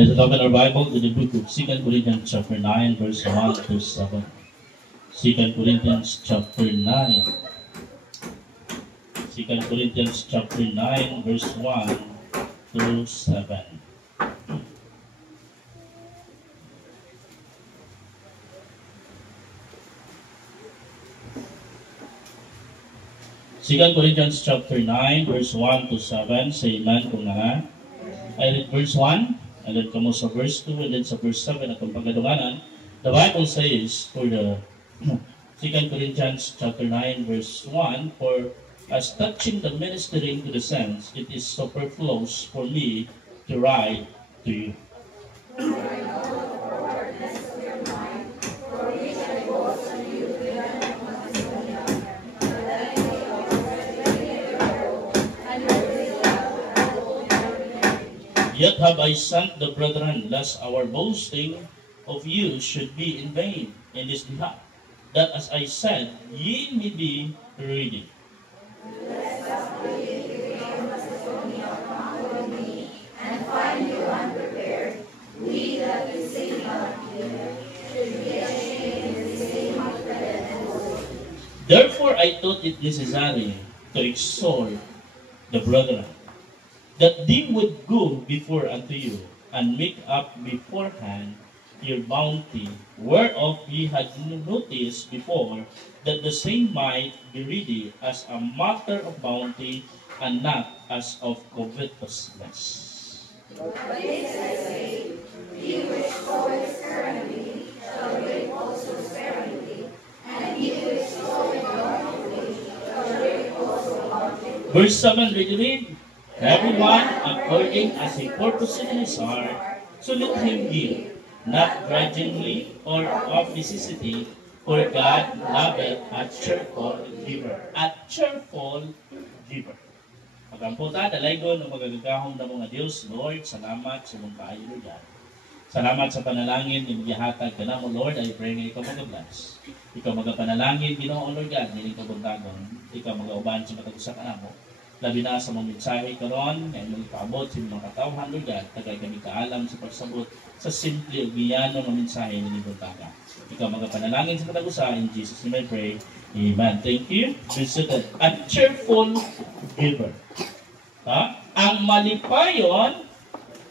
Let's open our Bible to the book of 2 Corinthians chapter 9, verse 1 to 7. 2 Corinthians chapter 9. 2 Corinthians chapter 9, verse 1 to 7. Second Corinthians chapter 9, verse 1 to 7. Say amen kung nga. I read verse 1, and then kamo sa verse 2, and then sa verse 7 atong pagkadunganan. The Bible says for the 2 Corinthians chapter 9, verse 1, for as touching the ministering to the saints, it is superfluous for me to write to you. Yet have I sent the brethren, lest our boasting of you should be in vain in this behalf, that as I said, ye may be ready. And find you unprepared, we that we say not here should be ashamed and say much better than those. Therefore I thought it necessary to exhort the brethren, that they would go before unto you, and make up beforehand your bounty, whereof ye had noticed before, that the same might be ready as a matter of bounty, and not as of covetousness. But this I say, he which soweth sparingly shall reap also sparingly, and he which soweth bountifully shall reap also bountifully. Verse 7, read. Everyone according as he purposes in his heart, so let him give, not grudgingly or of necessity, for God loveth a cheerful giver. A cheerful giver. Magamputa, dalaygon, o magagagahong na mga Diyos, Lord, salamat sa mong kaayo, Lord God. Salamat sa panalangin, imigihatag ka na mo, Lord, I pray nga ikaw mag-bless. Ikaw magapanalangin, Ginoo, Lord God, hindi ikaw buntagon, ikaw mag-auban sa matag-usa ka na mo. Labi na sa mga mensahe karon, ngayon mo ipaabot sa mga katawhan, Lord God, tagay kami kaalam sa pagsabot sa simple o biyano ng mensahe na nibuntaga. Ikaw magapanalangin sa matag-usa, in Jesus' name I pray. Amen. Thank you. Visited. A cheerful giver. Ha? Ang malipayon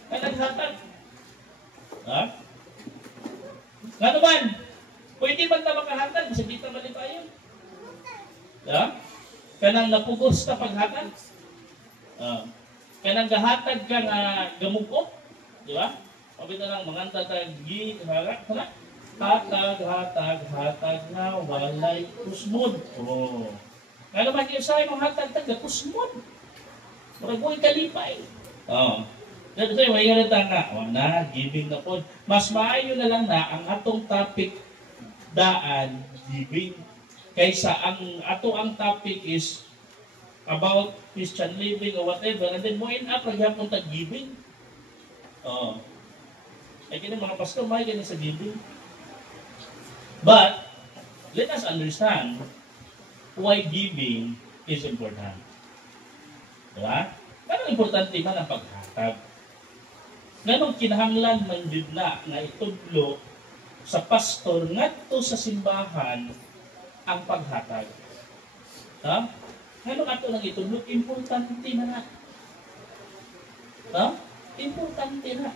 na naghatag. Ha? Nga naman, pwede man na makahatag, sa dito malipayon. Ha? Kanang napugos na paghatag. Kanang gahatag ka nga gamuko. Di ba? Pabita lang, manganta tayo, hatag na walay kusmod. Oh. Nga naman yung sa'yo mong hatag na kusmod. Maragoy kalipay. Dito sa'yo, may ganito na, giving na po. Mas maayo na lang na ang atong topic daan, giving. Kaysa ang topic is about Christian living or whatever, and then mo end up paghapon tag giving. Ay kini mga pastor, may ganun sa giving. But let us understand why giving is important. Diba? Ganun importante man ang paghatag. Ganun kinahanglan man jud na nga itudlo sa pastor ngadto sa simbahan ang paghatag. Ha? Ano ato nang itulog? Importante na na. Ha? Importante na.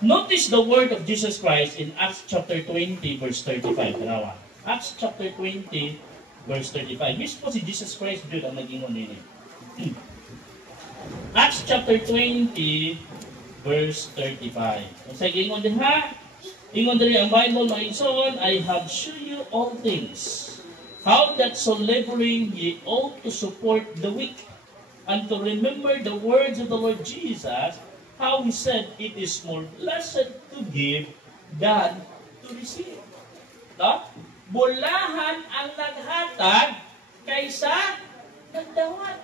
Notice the word of Jesus Christ in Acts chapter 20, verse 35. Tanawa. Acts chapter 20, verse 35. Mismo si Jesus Christ dito ang nag-ingon nila. Acts chapter 20, verse 35. Sa ingon din ha? Ingon diri ang Bible maigsoon, I have shown you all things. How that so laboring ye ought to support the weak, and to remember the words of the Lord Jesus, how he said, it is more blessed to give than to receive. No? Bulahan ang naghatag kaysa nagdawat.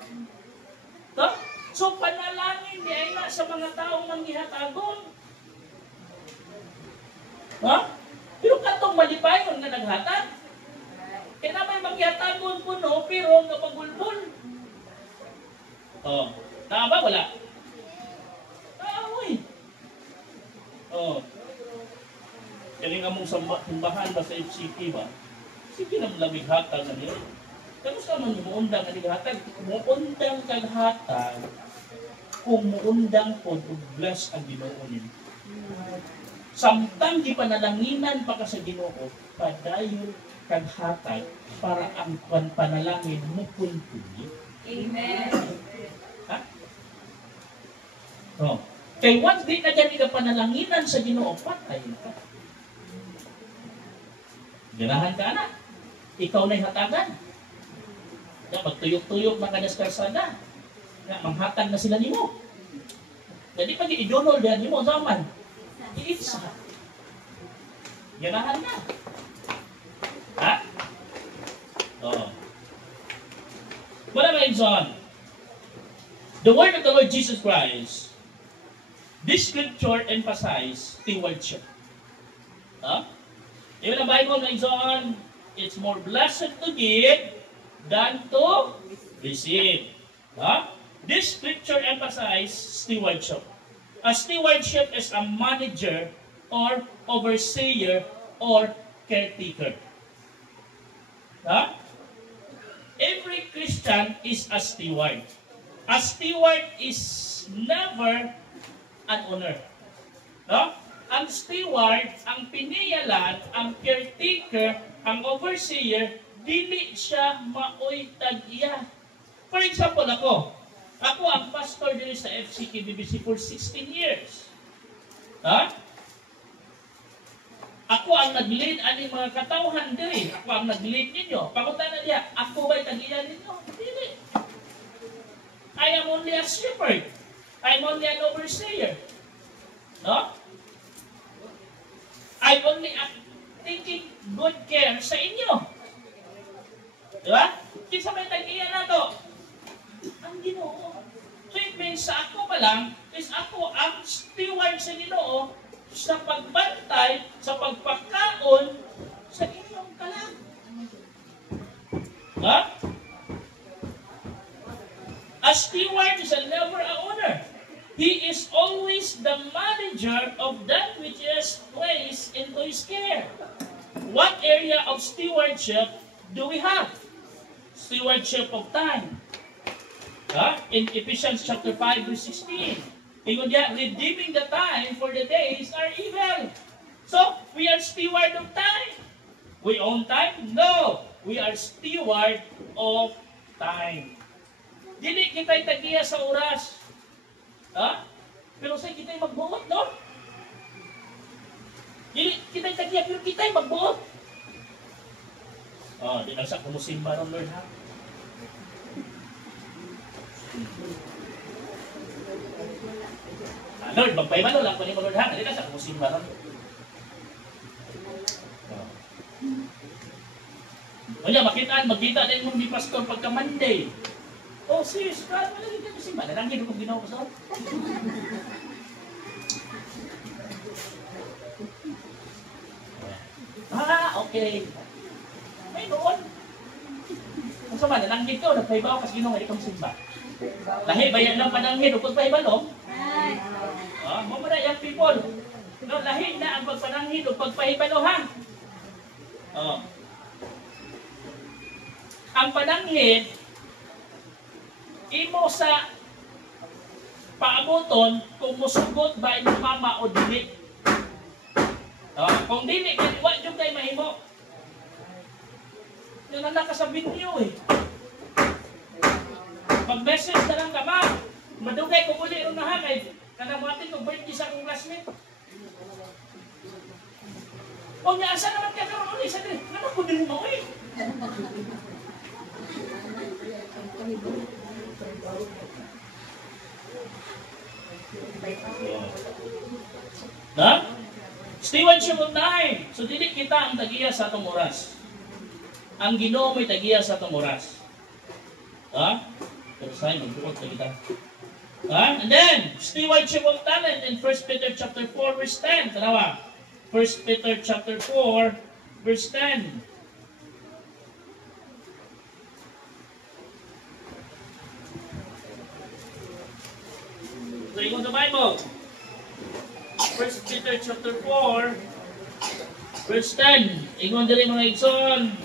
No? So panalangin di ay na sa mga taong manghihatagon. Ha? Pero katong malipayon nga naghatag. Kaya na may manghihatagon po no, pero nga pagulbol. Tama ba? Wala. Oh. Kaya nga mong simbahan ba sa FCP ba? Sige na lamig hatag na niyo. Tapos ka man muundang na hatag. Muundang kag hatag kung muundang po bless ang Ginoo nimo. Samtang di panalanginan pa ka sa Ginoo, padayon kag hatag para ang panalangin mo puntuli. Amen. Ha? Oh. Kay once di ka dyan ka panalanginan sa Ginoo, patay ka. Ganahan ka na. Ikaw na'y hatagan. Ya, magtuyok-tuyok na kanas karsada. Ya, manghatag na sila nimo. Jadi pag i-donol diyan nimo zaman. Iisa. Ganahan na. Ha? Oo. Wala ba John? The word of the Lord Jesus Christ, this scripture emphasizes stewardship. Huh? Even the Bible makes on, it's more blessed to give than to receive. Huh? This scripture emphasizes stewardship. A stewardship is a manager or overseer or caretaker. Huh? Every Christian is a steward. A steward is never an owner. No? Ang steward, ang piniyalan, ang caretaker, ang overseer, dili siya maoy tag-iya. For example, ako ang pastor dito sa FCK BBC for 16 years. Ha? Ako ang nag-lead aning mga katawhan diri. Ako ang nag-lead ninyo. Pangutan na diya, ako ba'y tag-iya ninyo? Dili. I am only a shepherd. I am only an overseer. No? I'm only taking good care sa inyo. Diba? Kinsa may tag-iya na to? Ang Ginoo. So it means sa ako pa lang, is ako ang steward sa Ginoo sa pagbantay, sa pagpakaon sa inyong kalang. Ha? A steward is never a owner. He is always the manager of that which is placed into his care. What area of stewardship do we have? Stewardship of time. In Ephesians chapter 5 verse 16. Ingon diya, redeeming the time for the days are evil. So, we are steward of time. We own time? No. We are steward of time. Dili kita'y tagiya sa oras. Ha? Pero sa'yo kita'y magbuot, no? Dili kita'y tagiya, pero kita'y magbuot. Di lang sa kumusimba ng Lord, ha? Lord, magpaibalo lang ko ni mo, Lord, ha? Dili lang sa kumusimba ng Lord. Makita din mo ni Pastor pagka Monday. Oh, sis, wala rin ka kasi malalangin kung ginawa ko sa okay. May noon. Kung sa malalangin ko, nagpaibaw kasi ginawa ikang simba. Lahi, bayan lang pananghid, o pagpaibalong. Mamuna yung people. No, lahi na ang pagpananghid o pagpahibalo, ha? Ang pananghid, imo sa paabuton kung musugot ba inyong mama o dili. Kung dili, wala yung kayo mahimo. Yun ang nakasabit niyo eh. Pag-message na lang ka, ma'am. Madugay ko muli rin na kay kanamatin ko birthday sa akong classmate. O niya, asa naman ka karoon ulit? Ano ko din mo eh? Na? Stewardship of time. So, dili kita ang tagiya sa atong oras. Ang Ginoo may tagiya sa atong oras. Pero sa'yo, magbuot na kita. And then, stewardship of talent in 1 Peter chapter 4, verse 10. Tanawa. 1 Peter chapter 4, verse 10. So, you go to the Bible. 1 Peter chapter 4, verse 10. Ingon diri mga igsoon.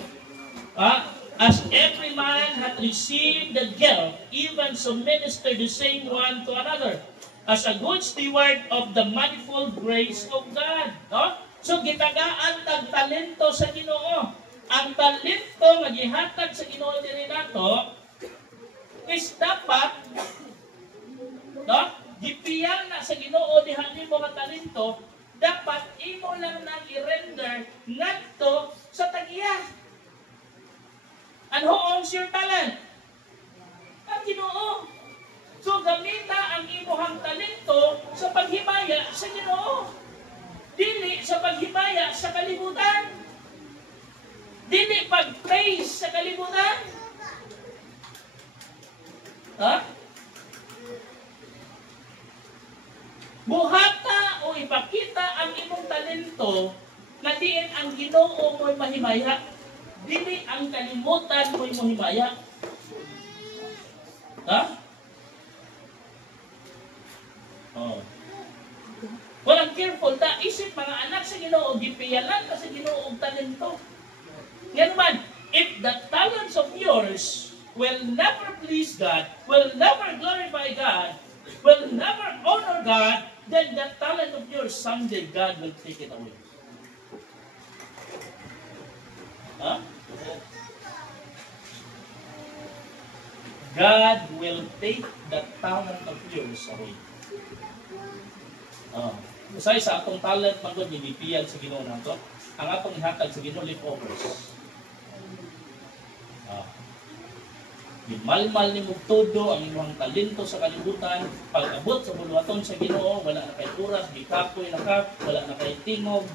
As every man hath received the gift, even so minister the same one to another, as a good steward of the manifold grace of God. No? So gitagaan tag talento sa Ginoo. Ang talento nga gihatag sa Ginoo diri nato is dapat, no? Gipiyang na sa Ginoo diha nimo nga talento, dapat imo lang nang i-render ngadto sa tag-iya. And who owns your talent? Ang Ginoo. So gamita ang imong talento sa paghimaya sa Ginoo. Dili sa paghimaya sa kalibutan. Dili pag-praise sa kalibutan. Buhata o ipakita ang imong talento na diin ang Ginoo mo'y mahimaya. Dili ang kalimutan mo'y mahimaya. Walang careful ta isip mga anak sa Ginoo, gipiyalan ka sa Ginoo og talento. Yan man, if the talents of yours will never please God, will never glorify God, will never honor God, then that talent of yours, someday God will take it away. God will take the talent of yours away. Usay sa atong talent, magod ginipiyan sa Ginoo nato. Ang atong ihatag sa Ginoo leftovers. Malmal ni todo ang imong talento sa kalibutan, pag-abot sa buluhaton sa Ginoo, wala na kay oras, gikapoy na ka, wala na kay tingog.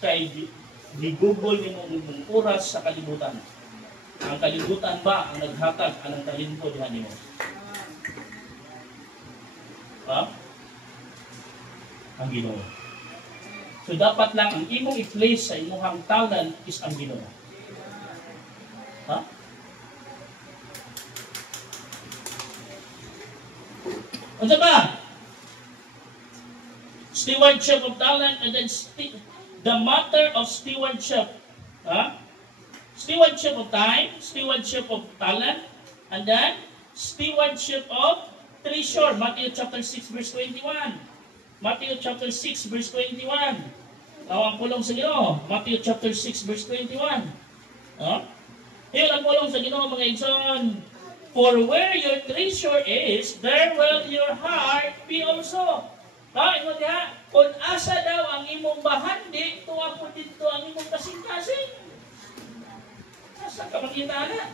Kay gigugol nimo imong oras sa kalibutan. Ang kalibutan ba ang naghatag anang talento diha nimo? Ang Ginoo. So dapat lang ang imong i-place sa imong talent is ang Ginoo. Ano ba? Stewardship of talent, and then the matter of stewardship. Stewardship of time, stewardship of talent, and then stewardship of treasure. Matthew chapter 6 verse 21. Matthew chapter 6 verse 21. Ang pulong sa Ginoo. Matthew chapter 6 verse 21. Yun ang pulong sa Ginoo mga igsoon. For where your treasure is, there will your heart be also. Ingon diha, kung asa daw ang imong bahandi, tuwa po dito ang imong kasing-kasing. Asa ka makita na?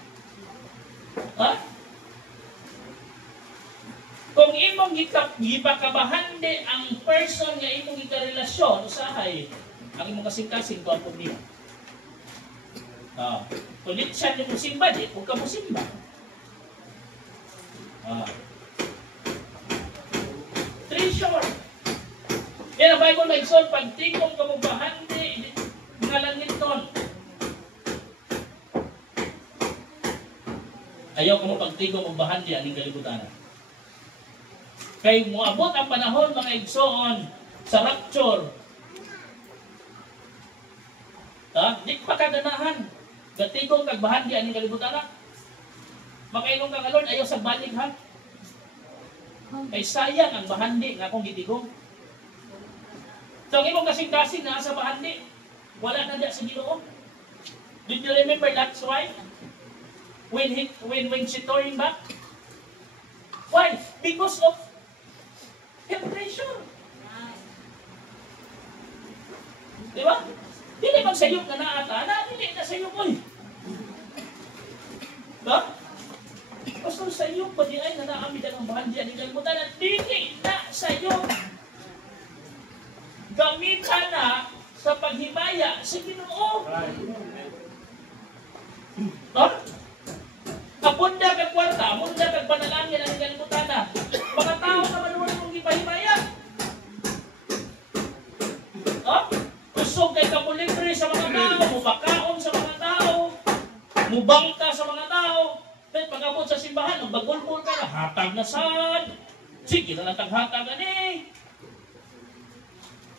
Kung imong gipakabahandi ang person nga imong ikarelasyon, usahay, ang imong kasing-kasing, tuwa po niya. Kung dito siya mo simba, di huwag ka mo simba. Treasure. Yan ang Bible mag-son, pag tingkong ka mo bahandi, nga langit nun. Ayaw ka mo pag tingkong mo bahandi, aning kalibutan. Kay muabot ang panahon, mga igsoon, sa rapture. Di pa kaganahan. Gatigong kagbahandi, aning kalibutan. Makainong kang Lord, ayaw sa balik ha. Kay sayang ang bahandi nga akong gitigong. So ang imong kasing-kasing na sa bahandi, wala na diya sa Ginoo. Did you remember Lot's wife? When she tore him back? Why? Because of temptation. Di ba? Dili magsayop na naata, dili na sayop oy. Ba? Pastor sayop pa di ay nanaamid ang bahandi ang kalibutan at dili na sayop. Gamitan na sa paghimaya sa Ginoo. Kapunda kag kwarta, munda kag panalangin ang kalibutan na. Mga tao na manuwal mong ipahimaya. Kusog kay kamo libre sa mga tao, mubakaon sa mga tao, mubangka sa mga tao. Then pag-abot sa simbahan, magbagulbol ka na, hatag na sad. Sige na lang taghata gani.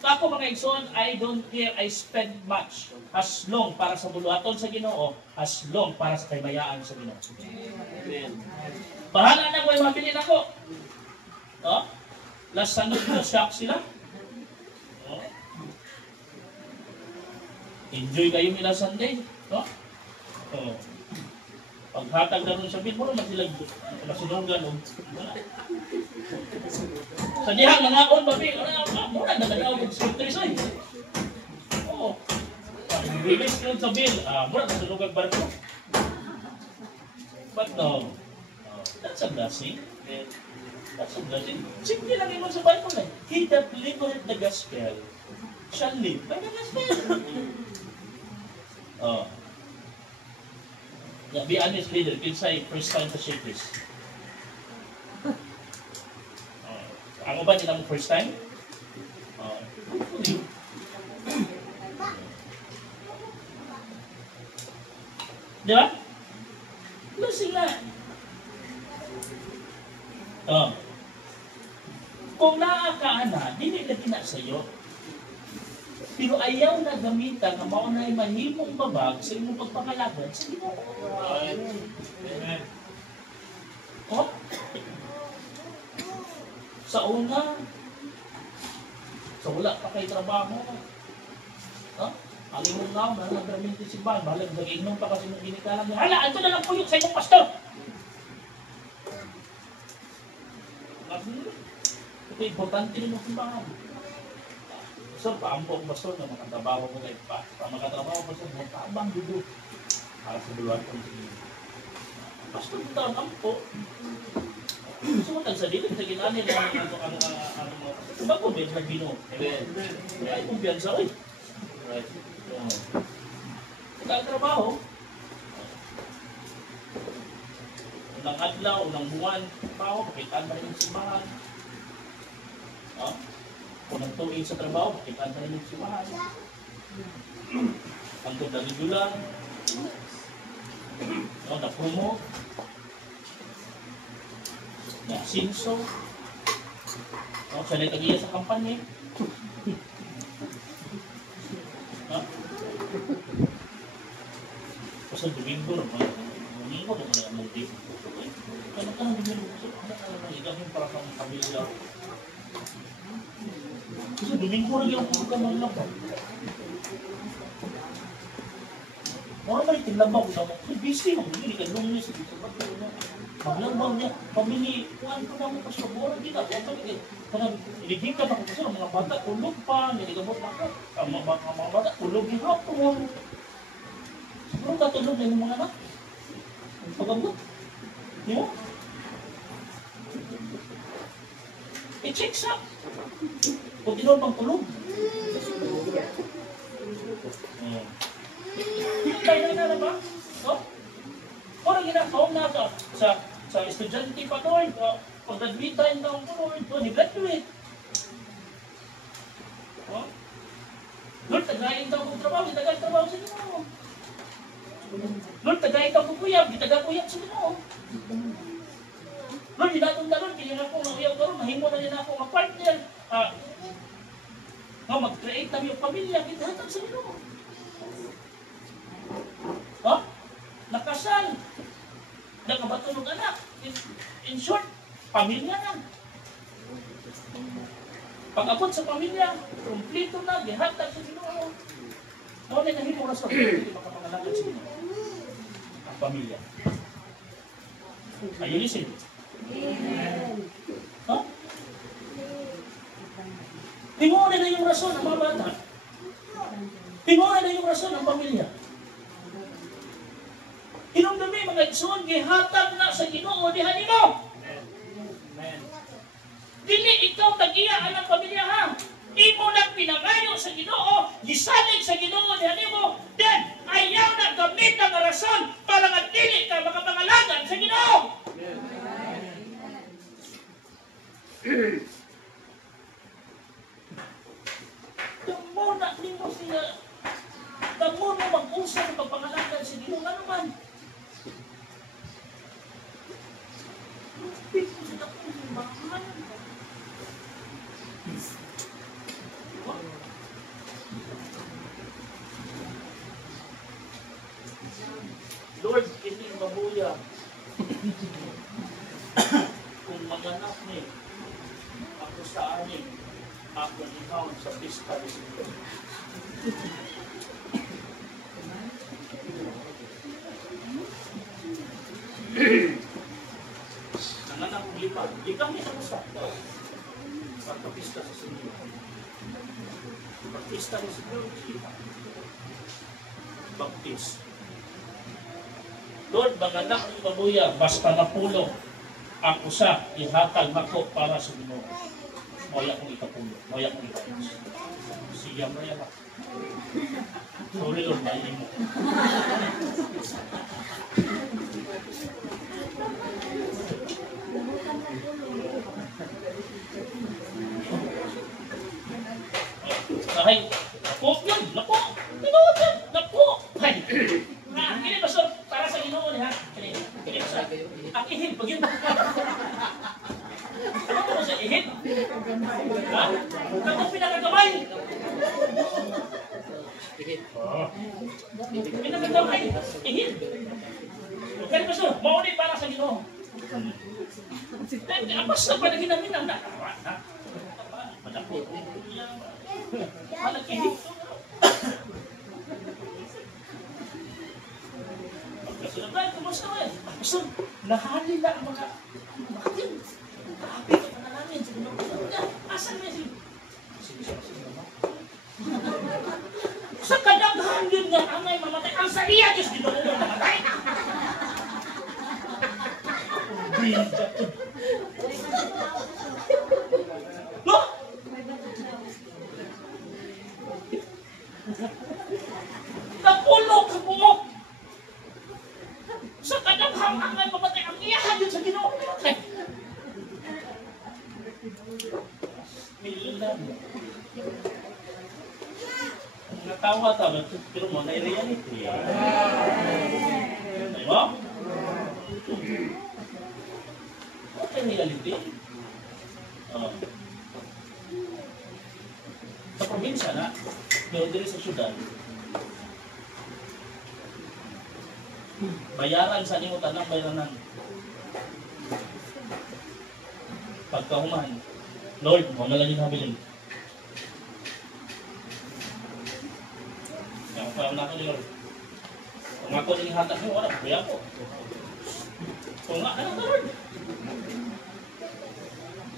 Ako mga igsoon, I don't care, I spend much as long para sa buluhaton sa Ginoo, as long para sa kaymayaan sa Ginoo. Amen. Bahala na ko yung mabili na ko. No? Last Sunday na shock sila. No? Enjoy kayo nila Sunday. No? Oh. Paghatag na rin sa bin mo, masinugan o. Sa diha, mga on, babi, mura na nag-aw ng scriptures ay. Oo. Release yun sa bill, mura na sinugan barko. But no, that's a blessing. That's a blessing. Simple lang yun sa Bible na. He that liveth the gospel shall live by the gospel. Oh. Yeah, be honest, leader. Kinsay first time to shake this. Ako ba nila mo first time? Di ba? Lusing na. Kung nakakaana, hindi lagi na sa'yo. Pero ayaw na gamitan na maunay mahimong babag sa imong pagpakalaban sa Ginoo. Amen. Oh? Sa una, wala pa kay trabaho. Alimong na, nagraming si Ban, balag nag-inom pa kasi nung ginikalang niya. Hala, ito na lang po yung sa imong pastor. Ito importante rin yung simbahan. So, paampo ang pastor na makatrabaho mo kayo pa. Makatrabaho pastor, magtabang dudo. Para sa buluhan ko ng pastor mo taon ampo. Gusto mo tagsadilin sa ginani na ano ba po, Ben, nagbino? Ay, kumpiyansa ko eh. Right. Nagtrabaho. Unang adlaw, unang buwan, trabaho, pakitaan pa rin yung simbahan. Unang tuwing sa trabaho, pakitaan pa rin yung simbahan. Ang tudalidulan, na-promote, na-sinso, siya na tagiya sa kampanya. Kasi Domingo naman, Domingo naman ang multi. Kaya ka nang Domingo, ano ka igawin para sa pamilya. Kasi Domingo rin yung pagkaman lang ba? Mga balik yung labaw na mo, busy mo, hindi ka lumis, maglambang niya, pamili, kuhaan ko na mo kasi mabuhan kita, parang iliging ka na ko kasi mga bata, tulog pa, niligamot na ko, mga bata, tulog yung hapon. Siguro katulog na yung mga anak, ang pagabot, di mo? I-checks up, kung tinol pang tulog. Tayo na ba? Kung ginagawa na sa estudyante pa doon, pag-graduate tayo na doon, ni-graduate. Lord, tagayin daw kong trabaho, tagayin trabaho sa inyo. Lord, tagayin daw kong kuyab, tagakuyab sa inyo. Lord, hinatong na Lord, kaya ako ng ko, mahimo na din ako ng partner. Mag-create namin yung pamilya, kinahatag sa inyo. Nakasal, nakabato ng anak. In short, pamilya na. Pag-abot sa pamilya, kumplito na, gihatag sa Ginoo. Noon ay nahimong rason, hindi makapangalagan sa Ginoo. Ang pamilya. Are you listening? Tingunan na yung rason ng mga bata. Tingunan na yung rason ng pamilya. Hinumdumi mga igsoon, gihatag na sa Ginoo diha nimo. Dili ikaw tag-iya ang pamilya ha. Imo lang pinangayo sa Ginoo, gisalig sa Ginoo diha nimo. Then ayaw na gamit ang rason para nga dili ka makapangalagan sa Ginoo. Tamo na nimo siya. Tamo mo mag-usap sa pagpangalagan sa Ginoo ano man. Lord, kining mabuya. Kung maganap ni ako sa aning, ako ikaw sa pista ni Senyor. Nanganak kong lima. Ikaw ni ako sa pagkapista sa Senyor. Pagpista ni Senyor, baptist. Lord, maganap ni mabuya, basta napulo ang usa, ihatag nako para sa Ginoo. Moya kong ikapulo, moya kong ikapos. Siya mo yan. Sorry Lord, mahiling mo. Ay, napo yun, napo. Ginoo yan, napo. Ay, kini pastor, para sa Ginoo ni ha. Kini sa ang ihip pag yun. Ano mo sa ihip? Ha? Ano pinakagamay? Ihip. Pinakagamay, ihip. Kani pastor, mauni para sa Ginoo. Apas na pa na ginamin ang nakawa na. Madapot. Anak ihip. Pagkasunod, kumusta mo yan? Pastor, nahali na ang mga bakit? Grabe ka pa na namin. Asan mo yan? Sa kadaghan yun nga amay mamatay. Ang sa iya, Diyos, di ba mo mamatay? No? Napulog ka mo. Sa kadaghan amay mamatay. Ang iya, Diyos, sa Ginoo mamatay. Natawa-tawa, pero mo na reality. Ay mo? Ay reality? Sa probinsya na, doon din sa syudad, bayaran sa nimo tanang bayaran. Pagkahuman, Lord, mo na lang yung habilin. Yang paham na ako ni Lord. Kung ako nang hatak niyo, wala, kaya ko. Kung nga, ano ka Lord?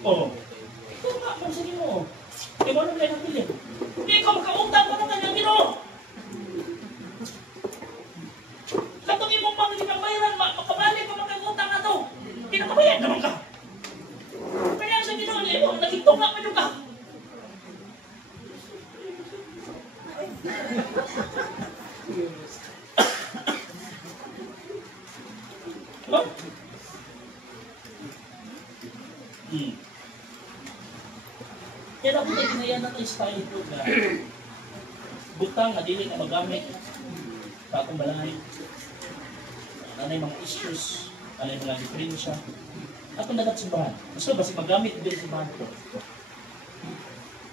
Oo. Kung nga, kung sige mo. Kaya mo naman yung habilin. Hindi ikaw makautang mo naman yung Ginoo. Katong imong mga hindi kang bayaran, makabalik pa makagutang na to. Hindi na kabayad naman ka. Kaya sa Ginoo niyo, nagtunga pa nyo ka. Huh? Kaya ako na ginayan natin style po na butang na dili na magamit sa akong balay. Ano yung mga issues, ano yung mga diferensya. Ako nagat simbahan. Gusto ba si magamit din simbahan ko?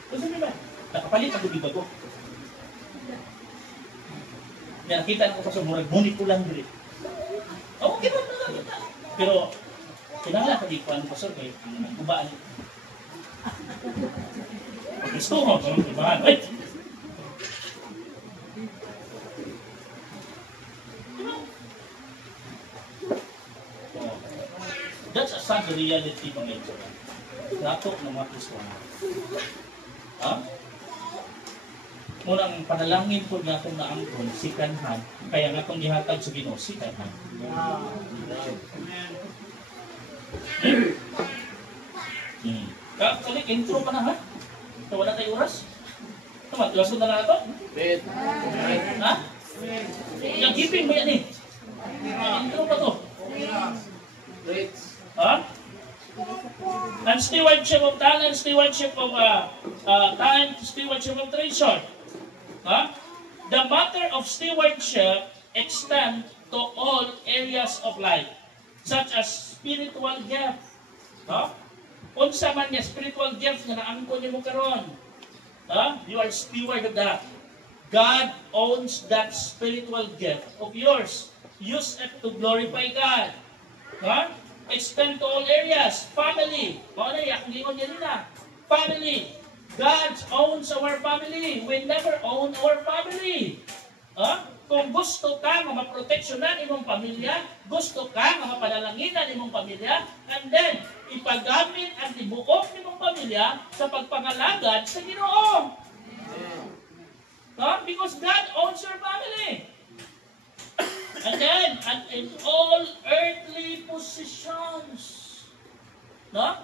Gusto nyo ba? Nakapalit ako di bago. Nakita ko pa sa murag, ngunit ko lang dili. Okay ba na kita? Pero, kinala ka di ko ano pastor kayo, kubaan. Gusto mo, kung simbahan. Wait! That's a sad reality mga ito. Nato ng mga Kristiyano. Ha? Munang panalangin po nga itong naangkon, si Kanhan, kaya nga itong gihatag sa Ginoo, si Kanhan. Kalik, intro pa na ha? So, wala tayo oras? Tama, laso na lang ito? Ha? Yung keeping ba yan eh? Intro pa to? Ha? And stewardship of talent, stewardship of time, stewardship of treasure. Huh? The matter of stewardship extends to all areas of life, such as spiritual gift. Huh? Unsa man niya spiritual gift na naangkon niyo mo karon. Huh? You are steward of that. God owns that spiritual gift of yours. Use it to glorify God. Huh? Extend to all areas. Family. Mauna yak lingon niya nila. Family. God owns our family. We never own our family. Huh? Kung gusto ka nga maproteksyonan imong pamilya, gusto ka nga mapadalanginan imong pamilya, and then ipagamit ang tibuok imong pamilya sa pagpangalagad sa Ginoo. Huh? Because God owns your family. And then, and in all earthly positions. No?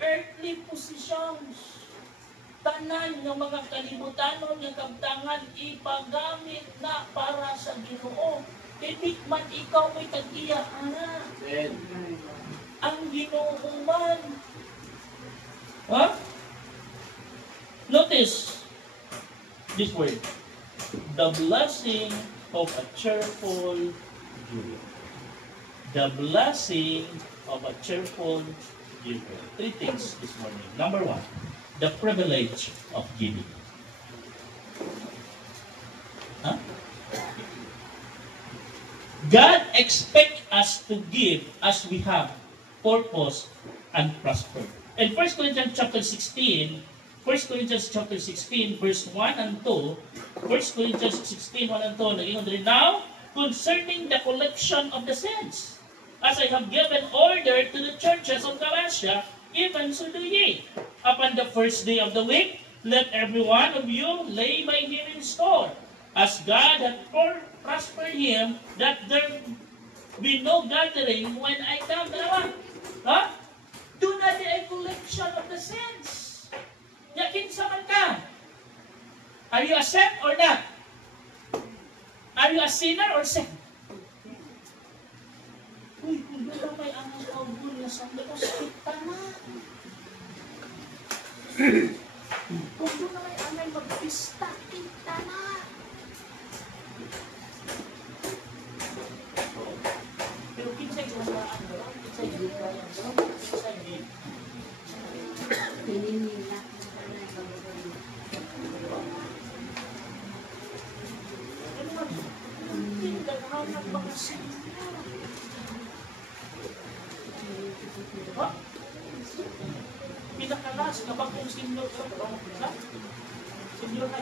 Earthly positions. Tanan ng mga kalibutanon ng kabtangan ipagamit na para sa Ginoo. Hindi man ikaw may tag-iya, ana. Ang Ginoo man. Huh? Notice this word. The blessing of a cheerful giver. The blessing of a cheerful giver. Three things this morning. Number one, the privilege of giving. Huh? God expects us to give as we have purpose and prosper. In 1 Corinthians chapter 16, verse 1 and 2, 1 Corinthians 16, 1 and 2, nag-ingon rin, now, concerning the collection of the saints, as I have given order to the churches of Galatia, even so do ye. Upon the first day of the week, let every one of you lay by him in store, as God hath prospered him, that there be no gathering when I come. Dalawa. Huh? Do not a collection of the saints. Yakin sa man ka. Are you a saint or not? Are you a sinner or saint? Uy, kung doon may anong kaugul na Santo Claus, kita na. Kung doon may anong magpista, kita na. Pero kinsay gumaan doon, kinsay gugaan doon, kinsay gugaan. Pininila. Tindahan ng mga sinyo. Ha? Pinakalas na ba kung sinyo ka? Sinyo na.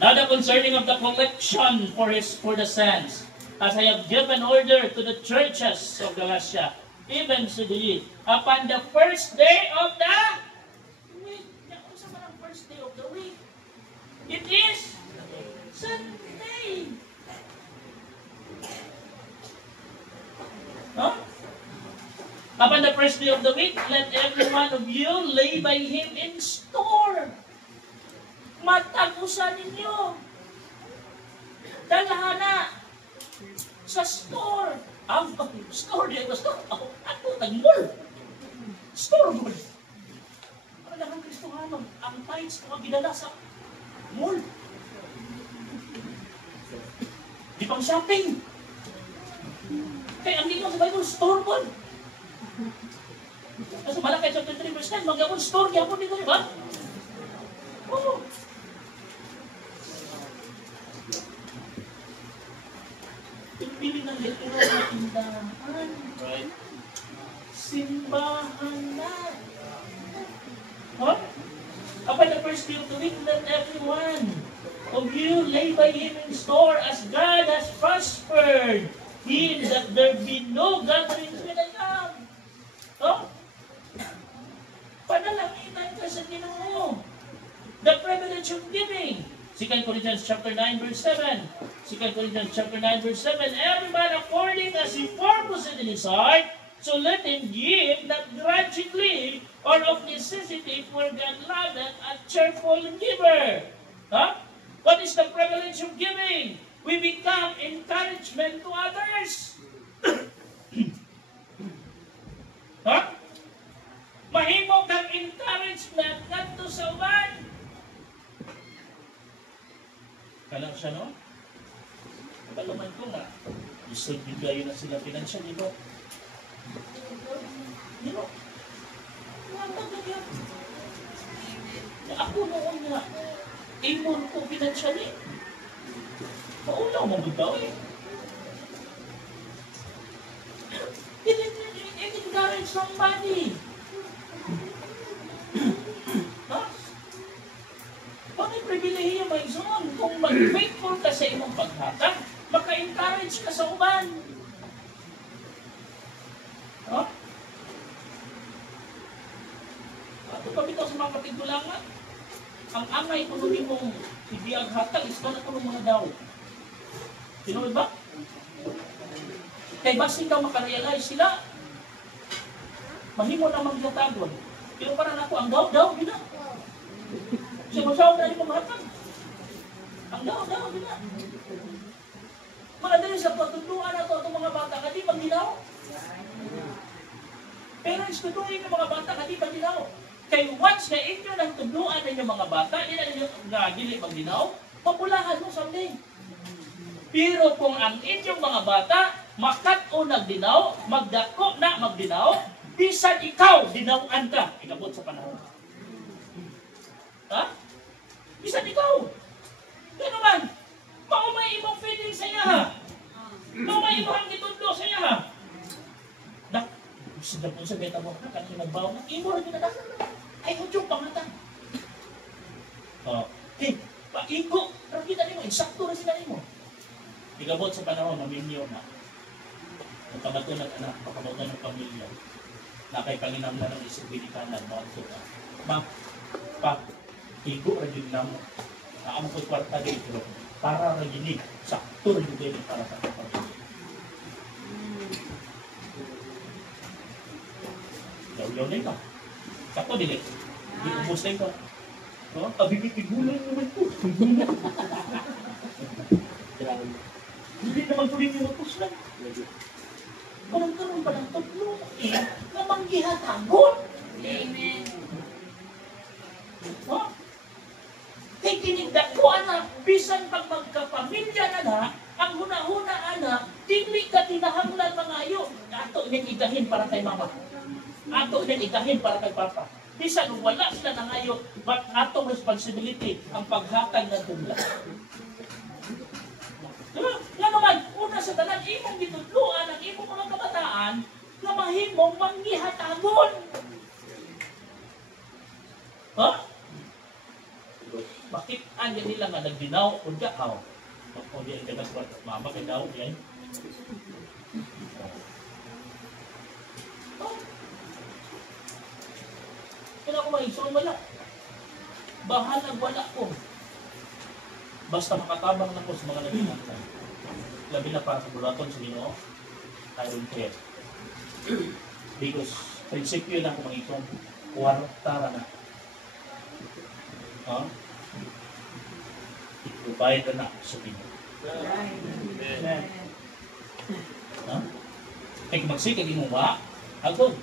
Now the concerning of the collection for the saints, as I have given order to the churches of Galatia, even so do ye. Upon the first day of the week. Kung saan man ang first day of the week? It is Sunday. Huh? Upon the first day of the week, let every one of you lay by him in store. Matagusan ninyo. Dalhana sa store. Ang store diya, store. Ako, tag-mall. Store mall. Ang lahang Kristohanon, ang tithes ko ginala sa mall. Di pang shopping. Kaya ang dito sa Bible, store mall. Kasi Malakay chapter 3 verse 10, mag-yapon store, yapon dito, di ba? Oo. Pili ng lituro na tindahan. Right. Simbahan na. Huh? Upon the first day of the week, let every one of you lay by him in store as God has prospered him, that there be no gatherings when I come. Huh? Panalangitan ka sa Ginoo. The privilege of giving. 2 Corinthians chapter 9 verse 7. 2 Corinthians chapter 9 verse 7. Every man according as he purposed in his heart, so let him give, not grudgingly or of necessity, for God loveth a cheerful giver. Huh? What is the privilege of giving? We become encouragement to others. Huh? Mahimo kang encouragement ngadto sa uban. Kala siya, no? Pagkaluman ko nga. Gusto bigay na sila financial, di ba? Di ba? Matagag yan. Ako noon nga, imon ko financially. Maulaw mong bitaw eh. It encourage somebody. Ha? Pag pribilehiyo may zon, kung mag-faithful ka sa imong paghatag, maka-encourage ka sa uban. Ha? Ato pa bitaw sa mga katigulangan. Ang angay ko nung imong ibiyag hatag, is na ko mga daw. Sino ba? Kay basi ka makarealize sila, mahimo na magyatagon. Pero para na ako, ang daw, gina. Siya masaw na rin pamahatag. Ang daw, gina. Mga dali sa patutuan na ito, itong mga bata, kadi pagdinaw. Parents, tutuin ng mga bata, kadi pagdinaw. Kay once na inyo ng tuduan ng mga bata, ina ninyo nga dili pagdinaw, papulahan mo someday. Pero kung ang inyong mga bata, makat-o nagdinaw, magdako na magdinaw, bisan ikaw, dinawan ka, inabot sa panahon. Ha? Bisan ikaw. Kaya naman, maumay imong feeling sa iya ha. Maumay imong ang gitudlo sa iya ha. Dak, sadap mo sa beta mo, kanina nagbaw na, imo rin na ay hudyong pangatang. Okay, paigo, rakita nimo, insakto rin sila nimo. Igabot sa panahon, maminyo na. Nagkabato ng anak, pakabato ng pamilya. Na kay Panginamla ng isip binikanan, mga ito ka. Igo rin na mo. Naamo ko'y kwarta din, pero para rin sakto rin din para sa pamilya. Yaw-yaw na ito. Sakto din eh. Hindi ubos na ito. Abibig-igulan naman po. Hindi naman tuloy yung upos lang. Karoon pa ng tatlo na manggihatagon. Amen. Ha? Kaya tinigdak ko, anak, bisan pag magkapamilya na, ang huna-huna, anak, tingli ka tinahanglan mga ayo. Ato din ikahin para kay mama. Ato din ikahin para kay papa. Bisan wala sila ng ayo, but atong responsibility ang paghatag ng tumla. Nga naman, una sa tanan, imong gitudluan ang imong mga kabataan na mahimong manggihatagon. Ha? Bakit anya nila nga nagdinaw o dakaw? O di ang kagaswat, mama kay daw, yan. Kaya ko maigsoon wala. Bahalag wala ko. Basta makatabang na ko sa mga nabinatay. Labi na para sa bulaton sa Ginoo, I don't care. Because prinsipyo na kung mag-ikon, kuwartara na. Ha? Ibayad na sa Ginoo. Amen. Ha? Kaya magsikag yung wa, agod.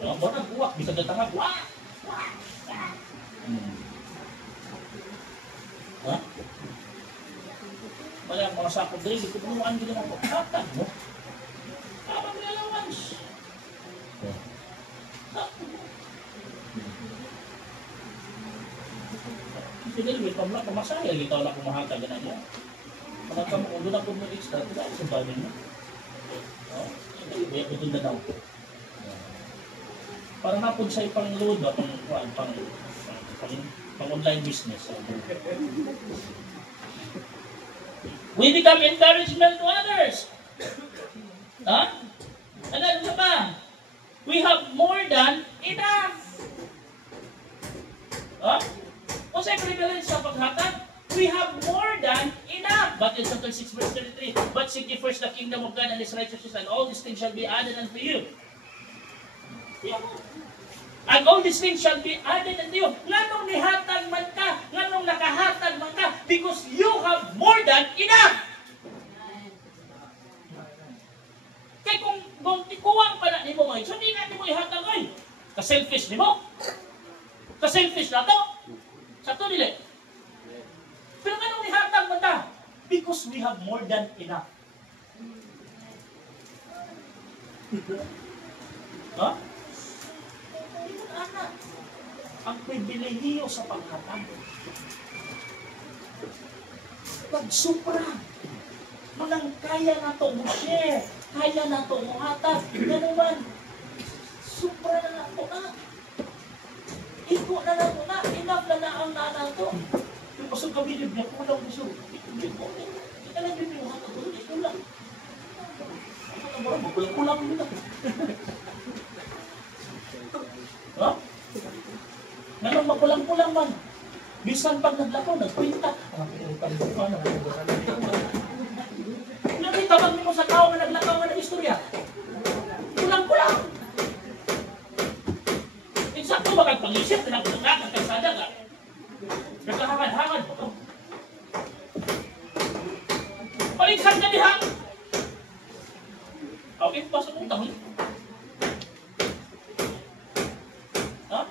Wala na buwak, bisa datang wa. Ha? Wala ang mga sakot dahil, ikupunuan din ako. Hatag mo. Habang may allowance. Sige, may pamla, pamasaya. Ito wala kong mahatag na niya. Kapag kamo, kung doon ako mo extra, ito dahil sa bagay mo. Sige, ito na daw. Para napod sa ipang load ba, pang online business. We become encouragement to others. Huh? Ano ba? We have more than enough. Huh? Kung sa'yo privilege sa paghatag, we have more than enough. But in chapter 6 verse 33, but seek ye first the kingdom of God and His righteousness, and all these things shall be added unto you. Yeah. And all these things shall be added unto you. Nganong nihatag man ka, nganong nakahatag man ka, because you have more than enough. Kaya kung tikuwang pa na ni mo ngayon, so di natin mo ihatag ay. Ka-selfish ni mo. Ka-selfish na to. Sa to nila. Pero nganong nihatag man ka? Because we have more than enough. Ha? Anak, ang pribilehiyo sa paghatag. Pag-supra. Manang kaya na ito mo-share. Kaya na ito mo-hatag. Ganun man. Supra na na ito na. Iko na na ito na. Enough na na ang nana ito. Yung pasang kabilib niya, kulang gusto. Iko na lang yung hatag ko. Iko lang. Magkulang-kulang nila. Ha? Ngayon magkulang-kulang man. Bisan pag naglakaw, nagkwinta. Nakita man mo sa tao na naglakaw nga ng istorya. Kulang-kulang. Eksakto ba kang pang-isip na nagkulang ang kalsada ka? Nagkahangad-hangad po. Paligsan ka dihang. Okay, pasok mong tahon. Huh?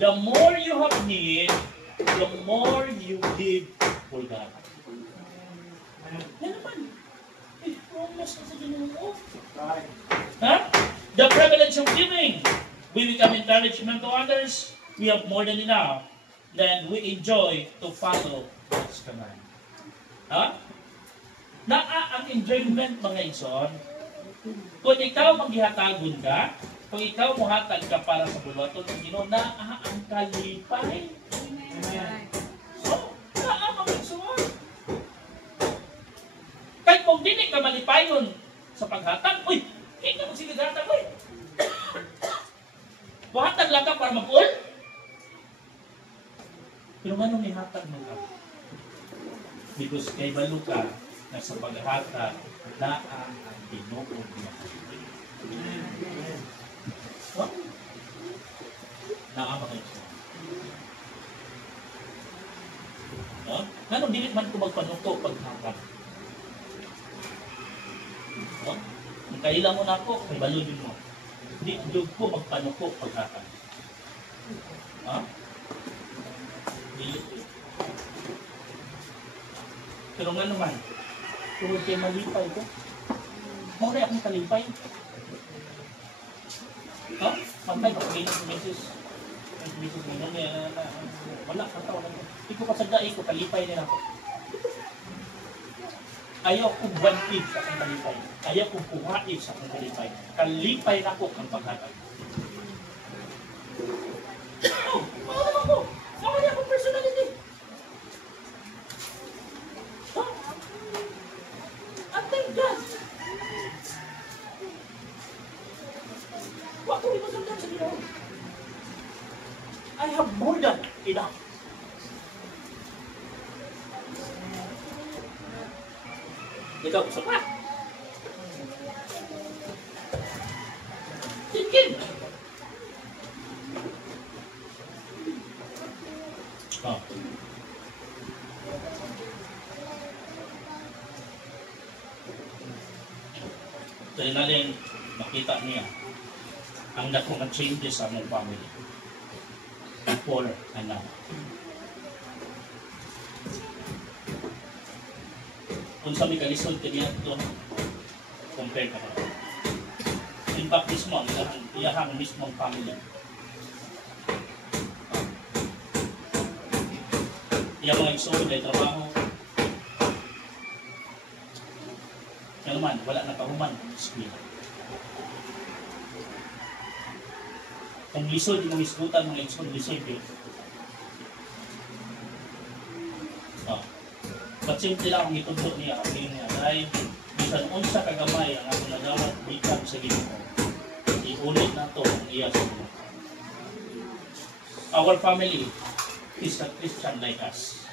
The more you have need, the more you give for God. Yan naman. Promise na sa Ginoo. Huh? The privilege of giving. We become encouragement to others. We have more than enough. Then we enjoy to follow God's command. Huh? Naa ang enjoyment mga igsoon. Kung ikaw maghihatagon ka, kung ikaw muhatag ka para sa buluhaton ng Ginoo, naa ang kalipay. Amen. So, naa mga igsoon. Kahit kung dili ka malipayon sa paghatag, uy, hindi ka magsigagatag, uy. Buhatag lang ka para mag-ul. Pero nga nung ihatag mo ka? Because kay balo ka, na sa paghatag na ang Ginoo niya. What? Naama kayo siya. No? Anong dilit man ko magpanuko paghatag? No? Ang kailang mo na ako, may baludin mo. Hindi ko magpanuko paghatag. Ha? Dilit. Pero nga naman, tungkol kayo malipay ko. Mauray akong kalipay. Ha? Pantay ka pag-inom ng Mrs. Mrs. Minom niya. Wala, pantaw na. Hindi ko pasadai ko, kalipay nila ako. Ayaw kong bantid sa akong kalipay. Ayaw kong puhaid sa akong kalipay. Kalipay na ko ang paghatag. Oh, mauray ako. Mauray akong personality. I have more than enough. Ikaw, gusto pa? Tingin! Oh. So, inaling makita niya ang dakong changes sa among family. Before and now. Kung sa may kalisod ka niya ito, compare ka na. Impact mismo ang iyahang mismong family. Iyang mga isolid ay trabaho. Kaya naman, wala na kahuman sa eskwela. Kung lisod, yung isgutan mga lisod yun. But simple lang ang itudlo niya, dahil bisan unsa kagamay ang ako nagawat bikan sa Ginoo. Iulit na to ang iya sa Ginoo. Our family is not Christian like us.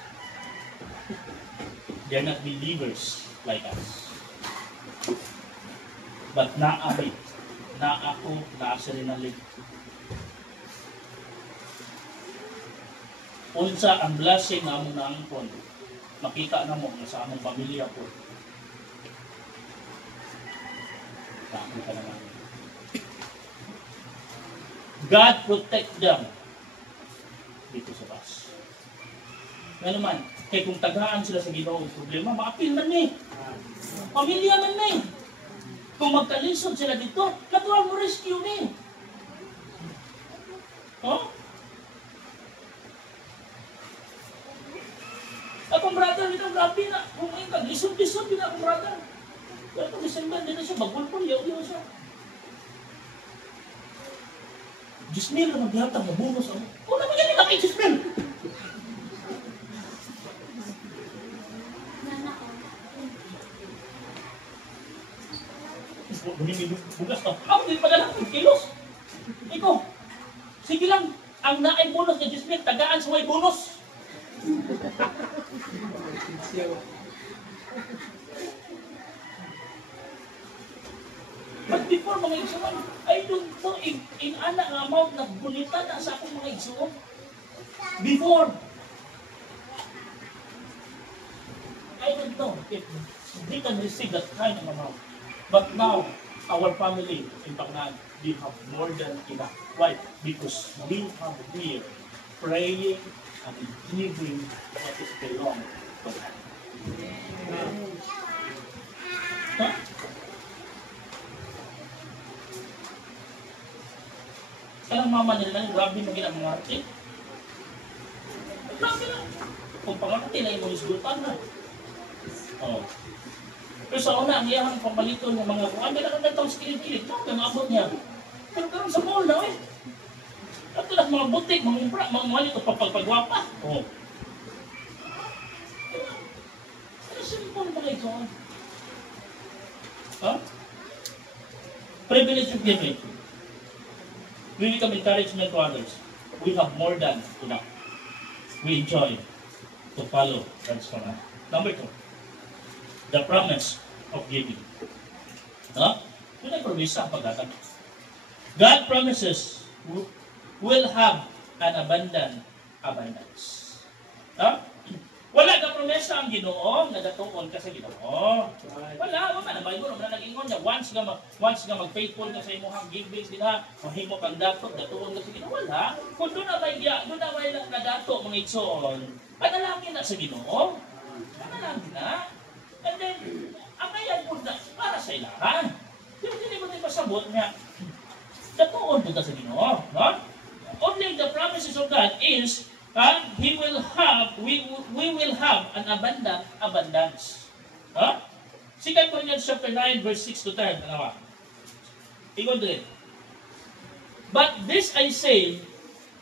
They are not believers like us. But naa ako, naa sa rinalig. Unsa ang blessing na among naangkon, makita na mo sa among pamilya po. Nakita na namin. God protect them dito sa bus. Nga naman, kaya kung tagaan sila sa Ginoo, problema, maapil man ni. Pamilya man ni. Kung magkalisod sila dito, natural mo rescue me. Oh? Akong brother, ito grabe na. Kung ngayon ka, lisod-lisod din akong brother. Pero kung December, din na siya, bagul-pul, yaw-yaw siya. Gismil na maghihatang na bonus ako. O naman yan yung kay Gismil. Bugas na. Ako din padala ng kilos. Ikaw, sige lang. Ang naay bonus ni Gismil, tagaan sa may bonus. But before mga igsuon, I don't know in ana nga amount na gulitan na sa akong mga igsuon. Before, I don't know if they can receive that kind of amount. But now, our family in Bangnan, we have more than enough. Why? Because we have here praying and giving what is belong to God. Huh? Kanang mama nila, grabe mo ginagawa mga grabe lang. Kung pangakati na yung isgutan na. Oh. Pero sa una, ang iyahang pamaliton ng mga kung ano lang natong skilid-kilid, no? Ang abot niya. Pero karoon sa mall na, eh. At lang mga butik, mga impra, mga malito, papagpagwapa. Oh. Ano simple mga ito? Ha? Privilege of giving. We become encouragement to others. We have more than enough. We enjoy to follow God's command. Number 2, the promise of giving. Huh? Yun ay promisa ang pagdatag. God promises will have an abundance. Huh? Wala ka promesa ang Ginoo nga datuon ka sa Ginoo. Wala na Bible na nag-ingon niya once nga mag-faithful ka sa imong giving dinha, mahimo kang datuon ka sa Ginoo. Wala. Kung doon na may lang nadato mga igsoon, panalangin na sa Ginoo. Panalangin na. And then ang ayan po na para sa ilahan. Hindi mo din pasabot nga datuon ka sa Ginoo, no? Only the promises of God is we will have an abundance. Huh? 2 Corinthians chapter 9 verse 6 to 10. Ano ba? Ingon din. But this I say,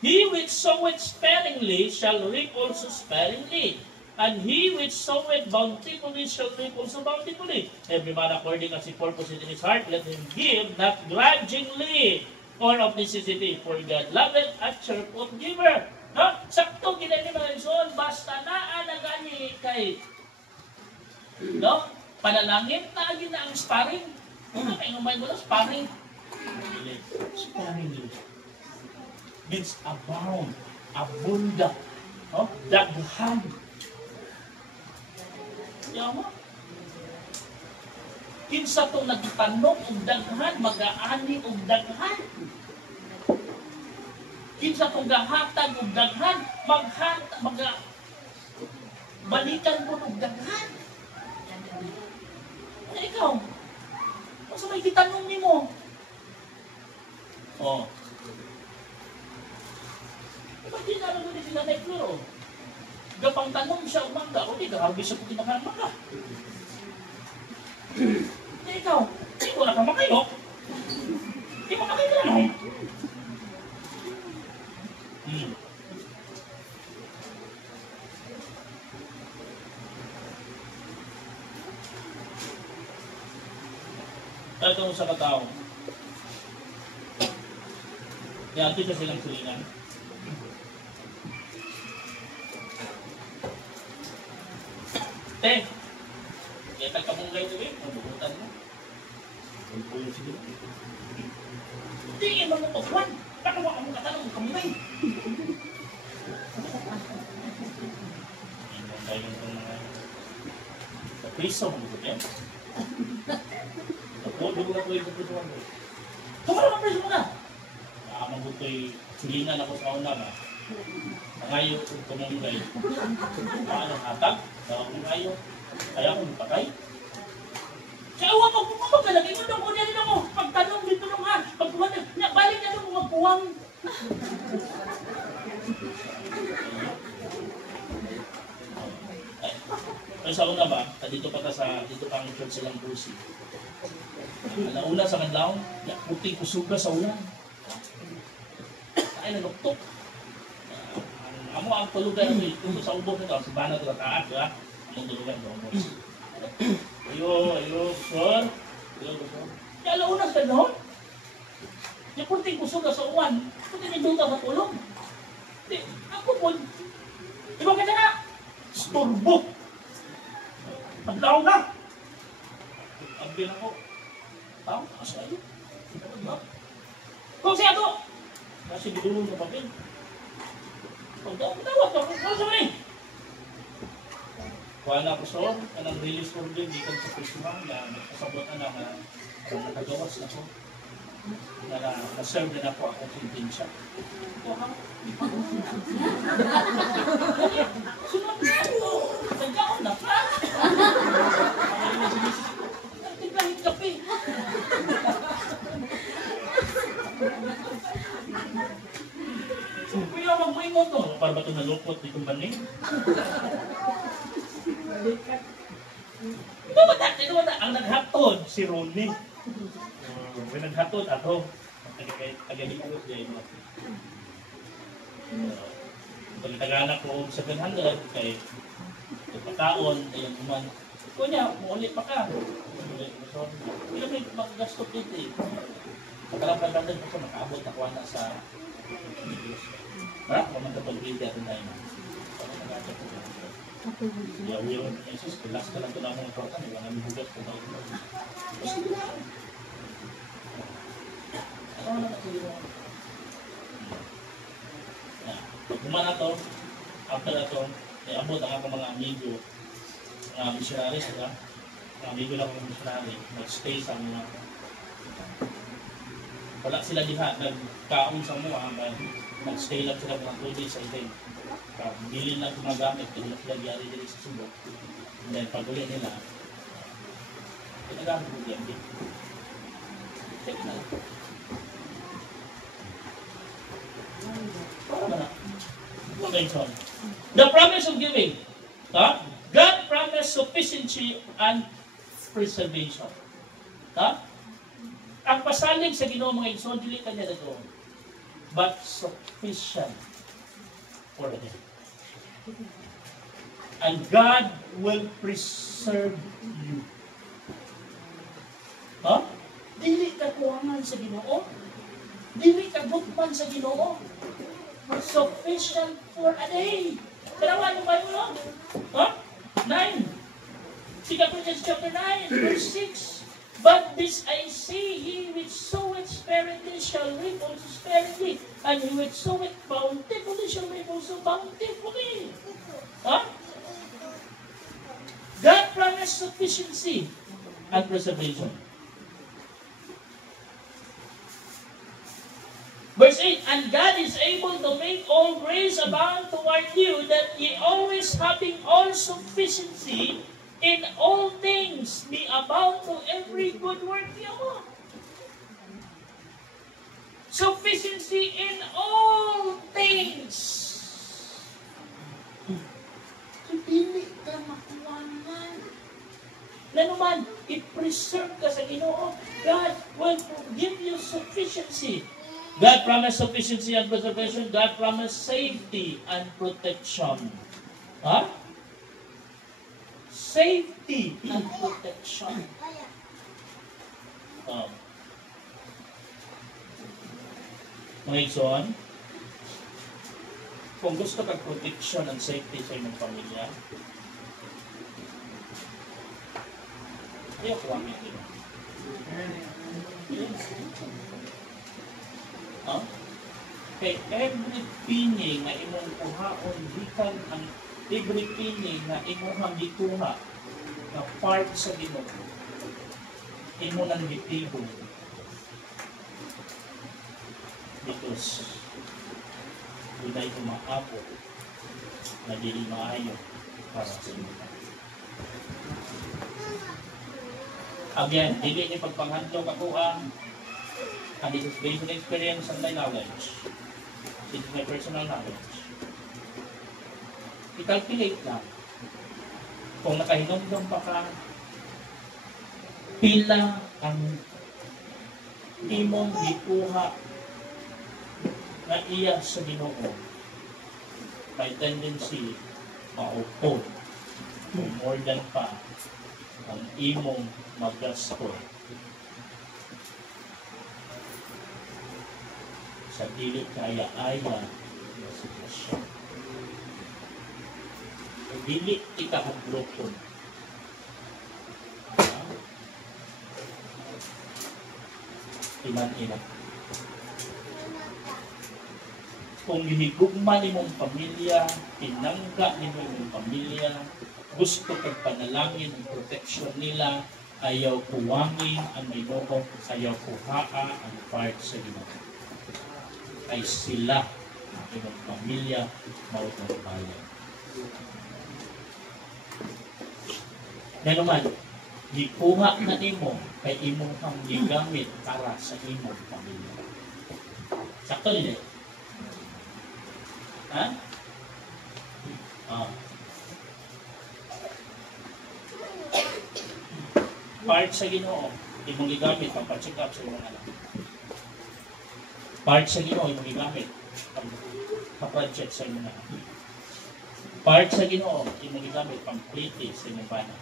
he which soweth sparingly shall reap also sparingly, and he which soweth bountifully shall reap also bountifully. Every man according as he purposes in his heart, let him give, not grudgingly or of necessity, for God loveth a cheerful giver. No? Sakto ginani mga igsoon, basta naa na gani kay no? Panalangin na agin na ang sparring. Ano kay umay mo sparring? Sparring means abound, abunda, no? Daghan. Yaw mo? Kinsa tong nagtanong og daghan, mag-aani og daghan. Kinsa kung gahatag og daghan, balikan mo og daghan. Ano ikaw? Kung may gitanong ni mo. Oh. Di na lang sila na ikluro. Gapang tanong siya umangga, o di gaharbis sa pagkinakan mangga. Ano ikaw? Di ko na ka makayo. Di mo makayo na lang. Ito sa katao. Yan, ito silang sulingan. Kaya tagkamunggay ito eh, mabuhutan mo. Hindi, iba mo pagkuhan. Nakawa ka mo katanong kamunggay. Piso mo ito yan. Ako, di mo na ito yung piso mo. Tumara ka piso mo na. Mabutoy sulingan ako sa una ba. Nangayo kung kumunggay. Paano hatag? Dawa kong ngayo. Kaya akong ipatay. Kaawa ko, magkalagay mo doon ko niya rin ako. Pagtanong dito nung ha, pagkuhan niya, balik niya doon magkuwang. Ay, sa una ba, dito pa ang church silang Brusi. Alauna sa kanlaw, puting kusuga sa ulan. Ay, naluktok. Amo ang tulugan ng ito sa ubos nito, sa banat na taas, ha? Ang tulugan ng ubos. Ayo, sir. Kaya alauna sa kanlaw, yung puting kusuga sa uwan, puting ninduta sa tulong. Ako po, di ba kaya na? Storbo. Paglaw na. Abin ako. Tao, asa ayo. Kung siya to, kasi bidulong na papel. Pagtawag ka, kung sa mali. Wala ko so, anong release order, di kan sa Christmas, na nagkasabutan na nakagawas na ko. Na-serve na po ako sentensya. Sunod na ito. Nagkaon na pa. Nagtiglahit kape. Kuya, magmaingon to. Para ba ito nalukot di kong banin? Ito ba ta? Ang naghatod si Ronnie. May naghatod ato. Taga-Likus dyan mo. Pag taganak ko 700 kay pagkataon, ayun naman. Kunya, muulit pa ka. Hindi may magagastos dito eh. Pagkarapan-rapan ko sa makaabot ako na sa ha? Kung magkapag-grade natin tayo na. Pagkarapan nag-atap ko. Yaw-yaw. Jesus, pilas ka lang ito na mga kortan. Iwan namin hugas ko na ito. Ano na kasi yun? Pag kumana to, after na to, abot ang ako mga amigo, mga missionaries, diba? Mga amigo lang mga missionary, nag-stay sa mga wala sila diha, nagkaon sa mga, nag-stay lang sila mga 2 days sa event. Bilin lang mga gamit, hindi sila diari dito sa Subo. And then pag ulit nila, pinagamit mo diyan din. Check na lang. The promise of giving. God promised sufficiency and preservation. Ang pasalig sa Ginoo mga igsoon, dili kanya dito, but sufficient for him. And God will preserve you. Dili ka kuwangan sa Ginoo. Dili ka bukman sa Ginoo. Sufficient for a day. Karawan yung Bible, no? 9. 2 Corinthians chapter 9, verse 6. But this I say, he which soweth sparingly shall reap also sparingly, and he which soweth bountifully shall reap also bountifully. God promised sufficiency and preservation. Verse 8, and God is able to make all grace abound toward you, that ye always having all sufficiency in all things be abound to every good work. Sufficiency in all things. So, dili ka makuwanan. Nanuman, i-preserve ka sa Ginoo. God will give you sufficiency. God promised sufficiency and preservation. God promised safety and protection. Safety and protection. Mga igsoon, kung gusto kag protection and safety sa inyong pamilya, ayaw ko ang ito. Kay every pinning na imong kuhaon gikan ang every pinning na imong gikuha na part sa Ginoo imo nang gitibon because dunay kumaabot na dili maayo para sa inyo. Again, dili ni pagpanghandlo ako and this is based on experience and my knowledge. This is my personal knowledge. I-calculate lang. Kung nakahinomdom pa ka, pila ang imong gikuha na iya sa Ginoo, may tendency maupod kung more than pa ang imong magasto sa dili kaya-aya na sitwasyon. Dili ikahablokon. Iman-ina. Kung gihigugma nimong pamilya, pinangga nimong pamilya, gusto kag panalangin ang protection nila, ayaw kuwangin ang Ginoo, ayaw kuhaa ang part sa Ginoo. Ay sila ang imong pamilya mautang bayan. Nanuman, gikuha na nimo kay imong kang gigamit para sa imong pamilya. Sakto din eh. Ha? Part sa Ginoo, imong gigamit pang pa-check up sa imong anak. Part sa Ginoo, imong gigamit pang pa-project sa imong anak. Part sa Ginoo, imong gigamit pang plate sa imong bana.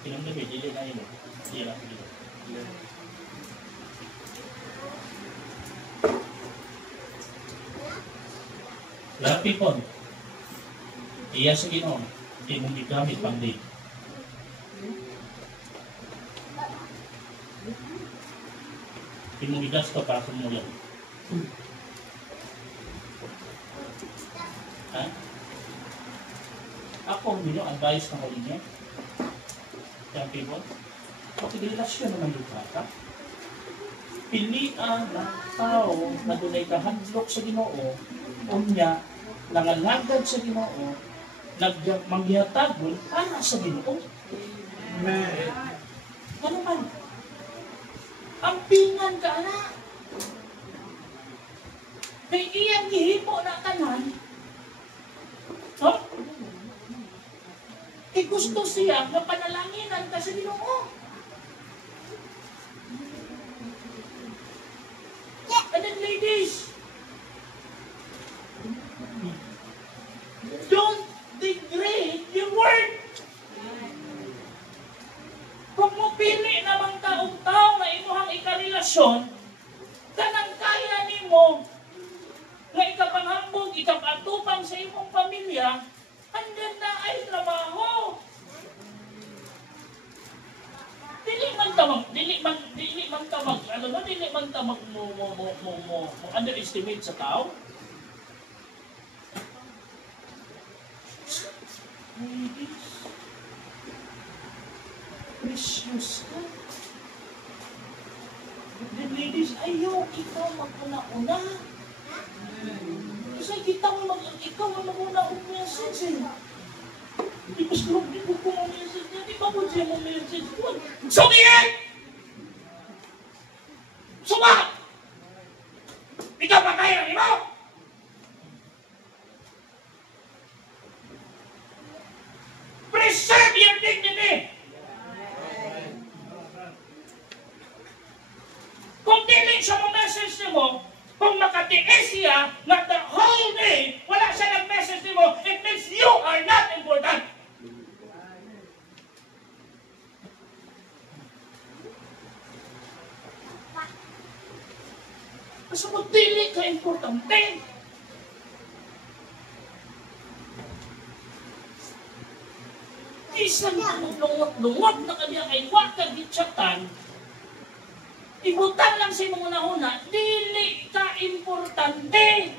Kinamdami, dili na yun. Dili lang dito. Lahat people, iya sa Ginoo, imong gigamit pang date. Imong gigasto para sa mulyan. Ha? Ako, hindi advice na ko inyo. Young people, pagkirelasyon naman yung bata. Pilian ng tao na dunay kahadlok sa Ginoo, unya, nangalagad sa Ginoo, mangyatagon para sa Ginoo. Amen. Ano man? Ang pingan ka, anak. Kay iyang gihimo na tanan, no? Gusto siya na panalanginan ka sa Ginoo. And then ladies, don't degrade your word. Kung mupili namang taong-tao na imuhang ikarelasyon, kanang kaya nimo nga ikapanghambog, ikapatupang sa imong pamilya, andyan na ay trabaho. Dili man tamag mo underestimate sa tao. Ladies, precious ka. The ladies, ayaw ikaw maguna-una. Kasi ikaw ang maguna-una message eh. Di ba skrog din ko ang message niya? Di ba po siya mo message? Sumiyan! Sumak! Ikaw ba kaya ni mo? Preserve your dignity! Kung dili siya mo message ni mo, kung makatiis siya na the whole day, wala siya nag-message ni mo, it means you are not important. Kasi mo dili ka importante. Isang lungot-lungot na kanya ay wakag gitsatan, ibutan lang sa imong una-una, dili ka importante.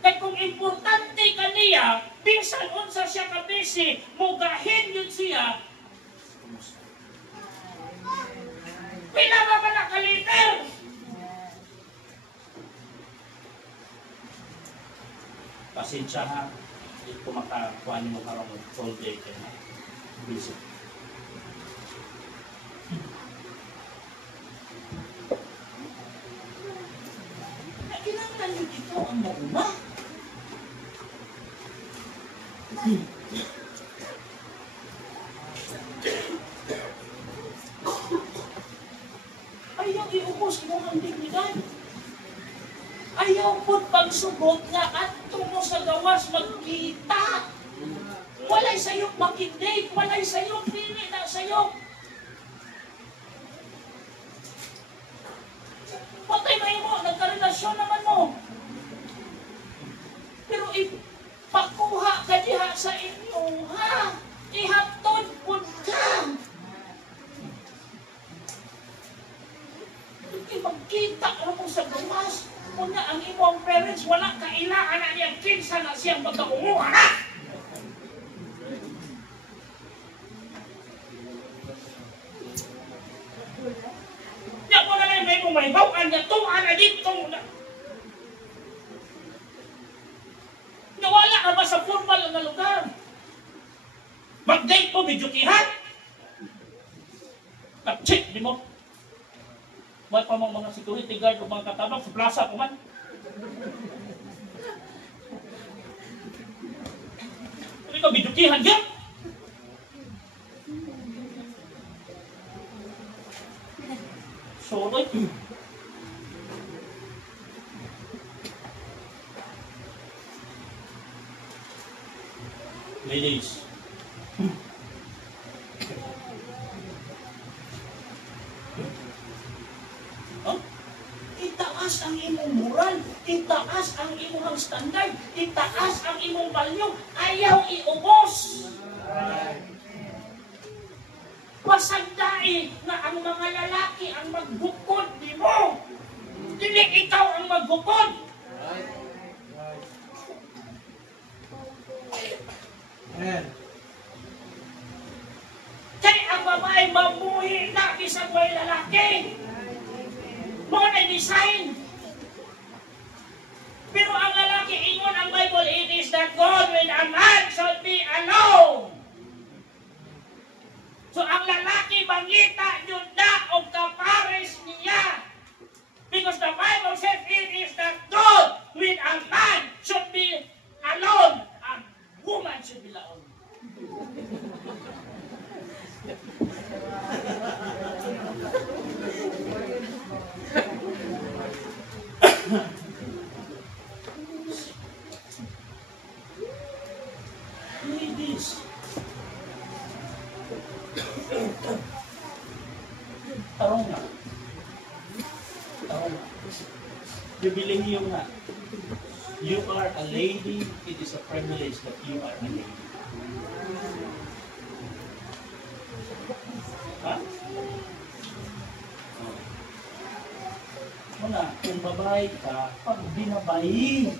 Kaya kung importante ka niya, bisan unsa siya ka-busy, mugahin yun siya. Pila ba na ka-liter? Pasensya ha, hindi ko makakuha mo karong whole day kayo na. Busy. Kinanglan nyo dito ang mauna. Ayaw iubos mo ang dignidad. Ayaw po't pagsugot nga adto mo sa gawas magkita. Walay sayop makindate, walay sayop dili na sayop. Patay na mo, nagkarelasyon naman mo. Pero ipakuha ka diha sa inyo, ha? Ihatod po ka. Hindi magkita ka mo sa gawas. Kung ang imong parents, wala kailangan na niyang kinsa na siyang magkaunguha na. Diyan mo na lang may bawaan na tuwa na dito na. Nawala ka ba sa formal na lugar? Mag-date mo, bidyutihan. Check, di mo. May pa mga security guard o mga katabang sa plaza ko man. Hindi ka bidyutihan dyan. Sorry. Ladies. Huh? Itaas ang imong moral, itaas ang imong standard, itaas ang imong value, ayaw iubos. Pasagdai na ang mga lalaki ang magbukod, di mo. Hindi ikaw ang magbukod. Kaya ang babae mabuhi na isang may lalaki. Mo na design. Pero ang lalaki, ingon ang Bible, it is that God when a man should be alone. So ang lalaki mangita yun na o kapares niya. Because the Bible says it is that God when a man should be alone. A woman should be alone. Ladies, tarong na. Bibilihin yung nga. You are a lady, it is a privilege that you are a lady. Ha? Muna, kung babae ka, pag binabayi,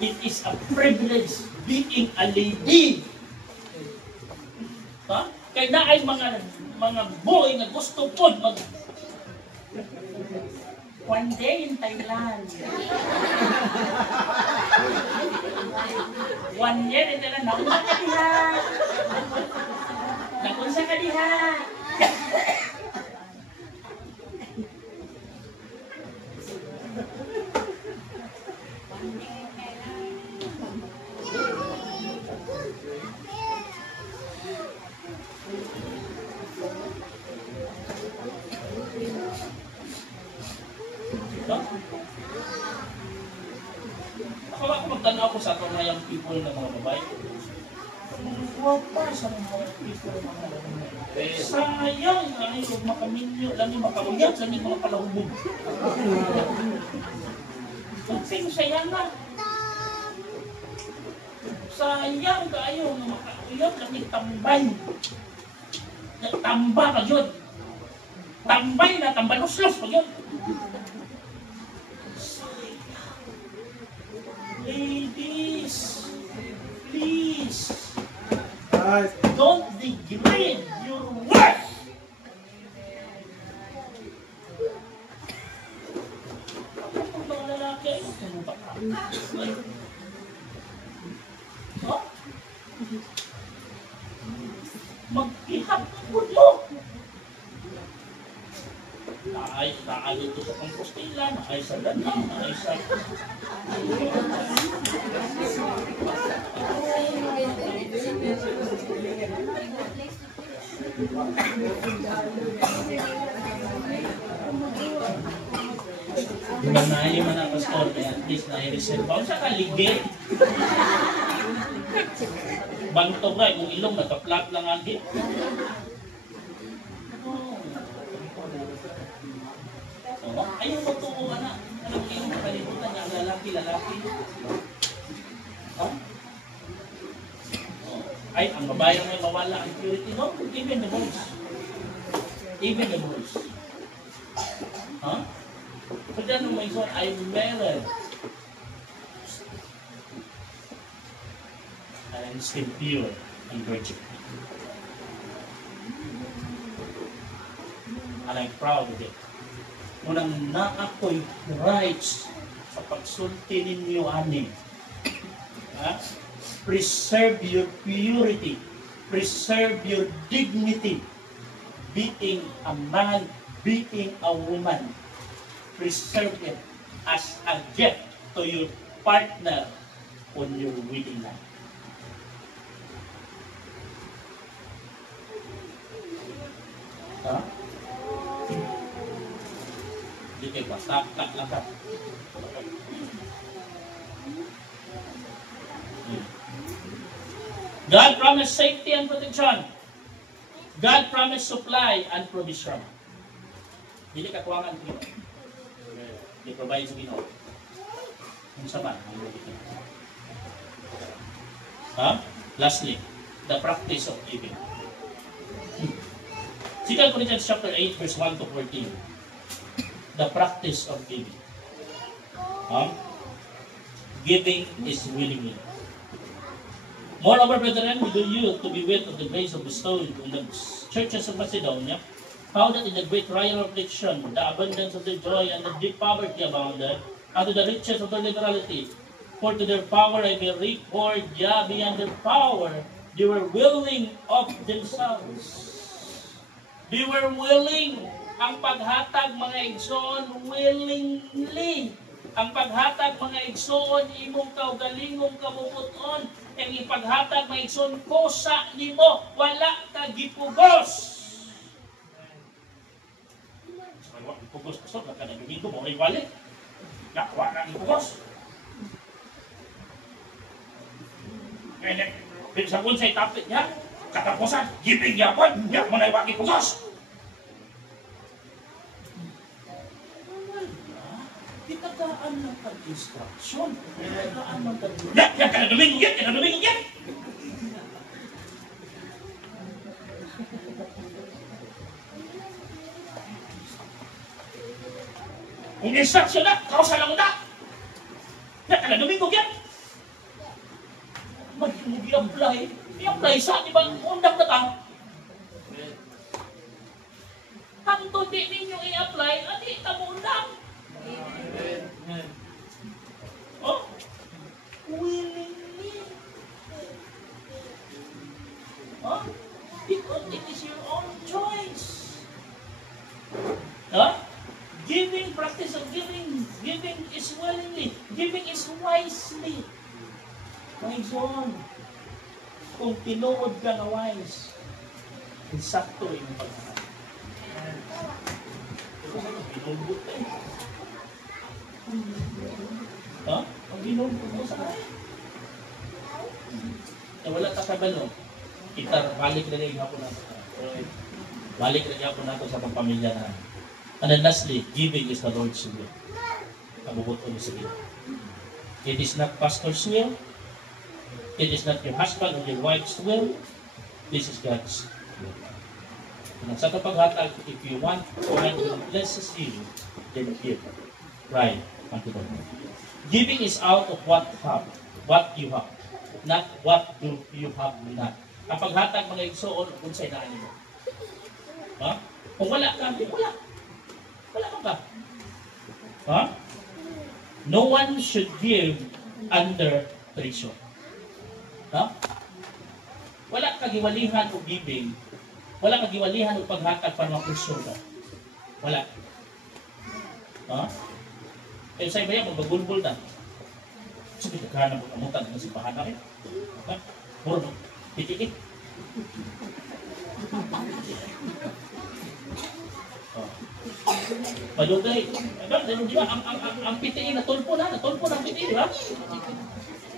it is a privilege being a lady. Ha? Kaya na ay mga boy na gusto po mag... One day in Thailand. One year in Thailand. Nakunsa ka diha. Nakunsa ka diha. Ako magtanaw ko sa itong young people na mga babae. Huwag pa sa mga young people na mga babae. Sayang nga yung makaminyo, lang yung makamuyat, lang yung mga palahubog. Sino sayang na? Sayang kayo na makakuyat, lang yung tambay. Tamba pa yun. Tambay na, tambalos-los pa yun. Ladies, please, don't degrade your worth. Kung mga lalaki, ano ba ka? Oh? Mag-ihap ng food mo. Naayos to sa Compostela, naayos sa Lanao, naayos sa... Manayo man ang pastor, at least na-reserve pa. Sa kaligid. Bantog ka, kung ilong naka-flat lang ang di. Ayaw magtungo ka na. Alam mo yung makalimutan niya, lalaki. Ay, ang babayang may mawala ang purity. No, even the most. Even the most. But then my son, I'm married. I'm still pure and virgin. And I'm proud of it. Unang naako'y rights sa pagsulti ninyo anin. Preserve your purity. Preserve your dignity. Being a man, being a woman. Preserve it as a gift to your partner on your wedding night. Hindi kayo ba? Tak lang ka. God promised safety and protection. God promised supply and provision. Hindi kakuwangan ko yun. I-provide sa Ginoo. Kung saan Lastly, the practice of giving. 2 Corinthians chapter 8, verse 1 to 14. The practice of giving. Giving is willingly. Moreover, brethren, we do you to be with of the grace of bestowed on the churches of Macedonia, how that in the great trial of affliction, the abundance of their joy and the deep poverty abounded, and to the riches of their liberality. For to their power I may record, beyond their power, they were willing of themselves. They were willing. Ang paghatag mga igsoon, willingly. Ang paghatag mga igsoon, imong kaugalingong kabubuton, ang ipaghatag mga igsoon, kosa nimo, wala ka gipugos. Wala gipugos, pastor, nagkanagiging ko, mo balik. Wala gipugos. Kaya, sa unsay tapit niya, katapusan, gipig yapon, niya mo na iwag gipugos. Itagaan ng pag-instruction. Itagaan ng pag-instruction. Yan ka na Domingo yan! Kung instruction na, kausa lang na. Yan ka na Domingo yan! Mag-i-apply. I-apply sa, di ba, undang na ka? Kanto di ninyo i-apply, at itamundang. Oh, willingly. Oh, because it is your own choice. Giving, practice of giving. Giving is willingly. Giving is wisely. My son, kung tinuod ka na wise, insakto yung pagkakas. Pinulbot ka eh. Ang ginulbot mo sa kaya. Wala ka kabalo. Kita, balik na rin ako nato. Balik na rin ako nato sa pamilya na. And then lastly, giving is the Lord's will. Kabubot ko sa iyo. It is not pastor's will. It is not your husband or your wife's will. This is God's will. And sa paghatag, if you want God to bless you, then give. Right. Unto the Lord. Giving is out of what you have, not what you have not. Ang paghatag mga igsoon, kung sa'y naan mo. Kung wala ka, wala. Wala ka ba? No one should give under pressure. No? Wala kagiwalihan o giving. Wala kagiwalihan o paghatag para ma-pressure ka. Wala. No? Kaya sa'yo ba yan, magbagulbol na. Sige, nagkahanap mo kamutan ng simbahan na rin. Ha? Muro, titikit. Malugay. Di ba? Ang PTA natulpo na ang PTA, di ba?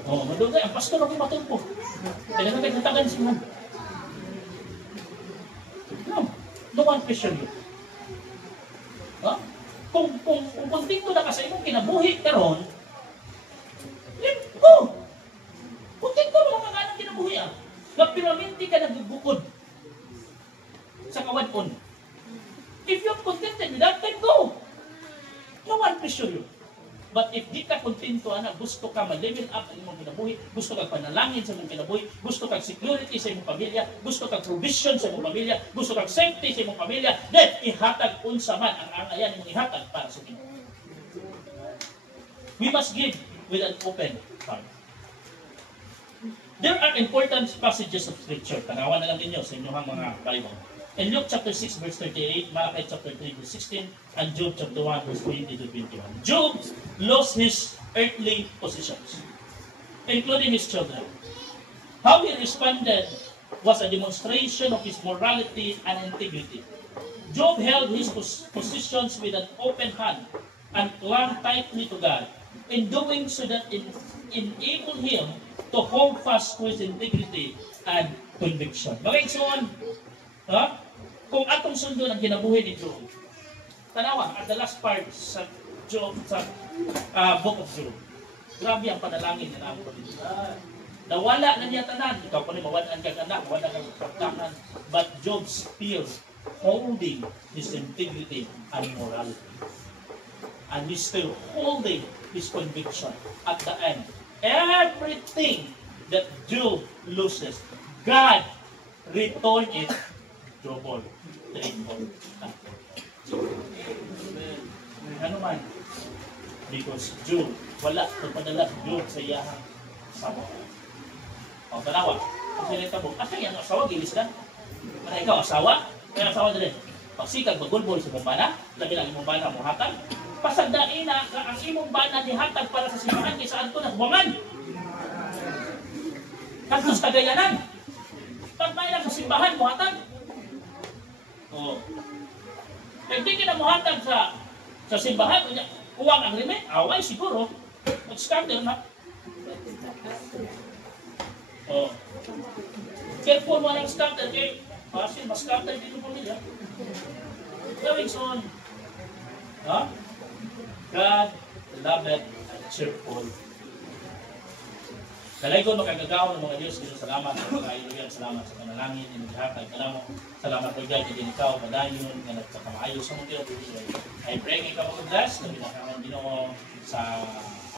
Malugay. Ang pastor ako matulpo. Kaya naman kayo natagan siya. No one pressure you. Kung kontento na ka sa imong kinabuhi karon, kontento mo lang ang kinabuhi ah. Nagpiraminti ka nagbukod sa kawan-on. If you're contented with that, then go. No one pressure you. But if di ka kontento, gusto ka ma-level up ang imong kinabuhi, gusto ka panalangin sa imong kinabuhi, gusto ka security sa imong pamilya, gusto ka provision sa imong pamilya, gusto ka safety sa imong pamilya, then ihatag unsa man ang ayan imong ihatag para sa Ginoo. We must give with an open heart. There are important passages of Scripture. Tanawan na lang ninyo sa inyong mga Bible. In Luke chapter 6 verse 38, Malachi chapter 3 verse 16, and Job chapter 1 verse 20 to 21. Job lost his earthly possessions, including his children. How he responded was a demonstration of his morality and integrity. Job held his possessions with an open hand and clung tightly to God. In doing so that it enabled him to hold fast to his integrity and conviction. Mga igsoon, kung atong sundo ang kinabuhi ni Job, tanawa, at the last part sa Job, sa book of Job, grabe ang panalangin na namin. Nawala na niya tanan, ikaw pa rin mawalaan kang anak, mawalaan kang pagkanan, but Job still holding his integrity and morality. And he's still holding his conviction. At the end, everything that Job loses, God return it double, triple. Ano man? Because Job, wala pagpadala Job sa iyahang asawa. O, tanawa. Kung sinita mo, kaya ang asawa, gilis na. Mana ikaw, asawa? Kaya asawa na rin. Pagsikag, magulbol sa imong bana, labi lang imong bana mo hatag. Pasagdain na ang imong bana ni hatag para sa simbahan, kaysa anto na buwangan. Kantos kagayanan. Pagbayan sa simbahan mo hatag. Hindi ka na muhatag sa simbahan, kuwang ang limit, away siguro, mag-scatter na. Careful mo ng scatter, kaya mas scatter dito pamilya. Going on. God loveth a cheerful. Kalaygon makagagawa ng mga Diyos, Diyos salamat sa mga kailuyan, salamat sa panalangin, inaghatag ka mo. Salamat po dyan, hindi ikaw, padayon, na nagpakamaayos sa mga Diyos. I pray ikaw mag-bless, na binakaman Ginoo sa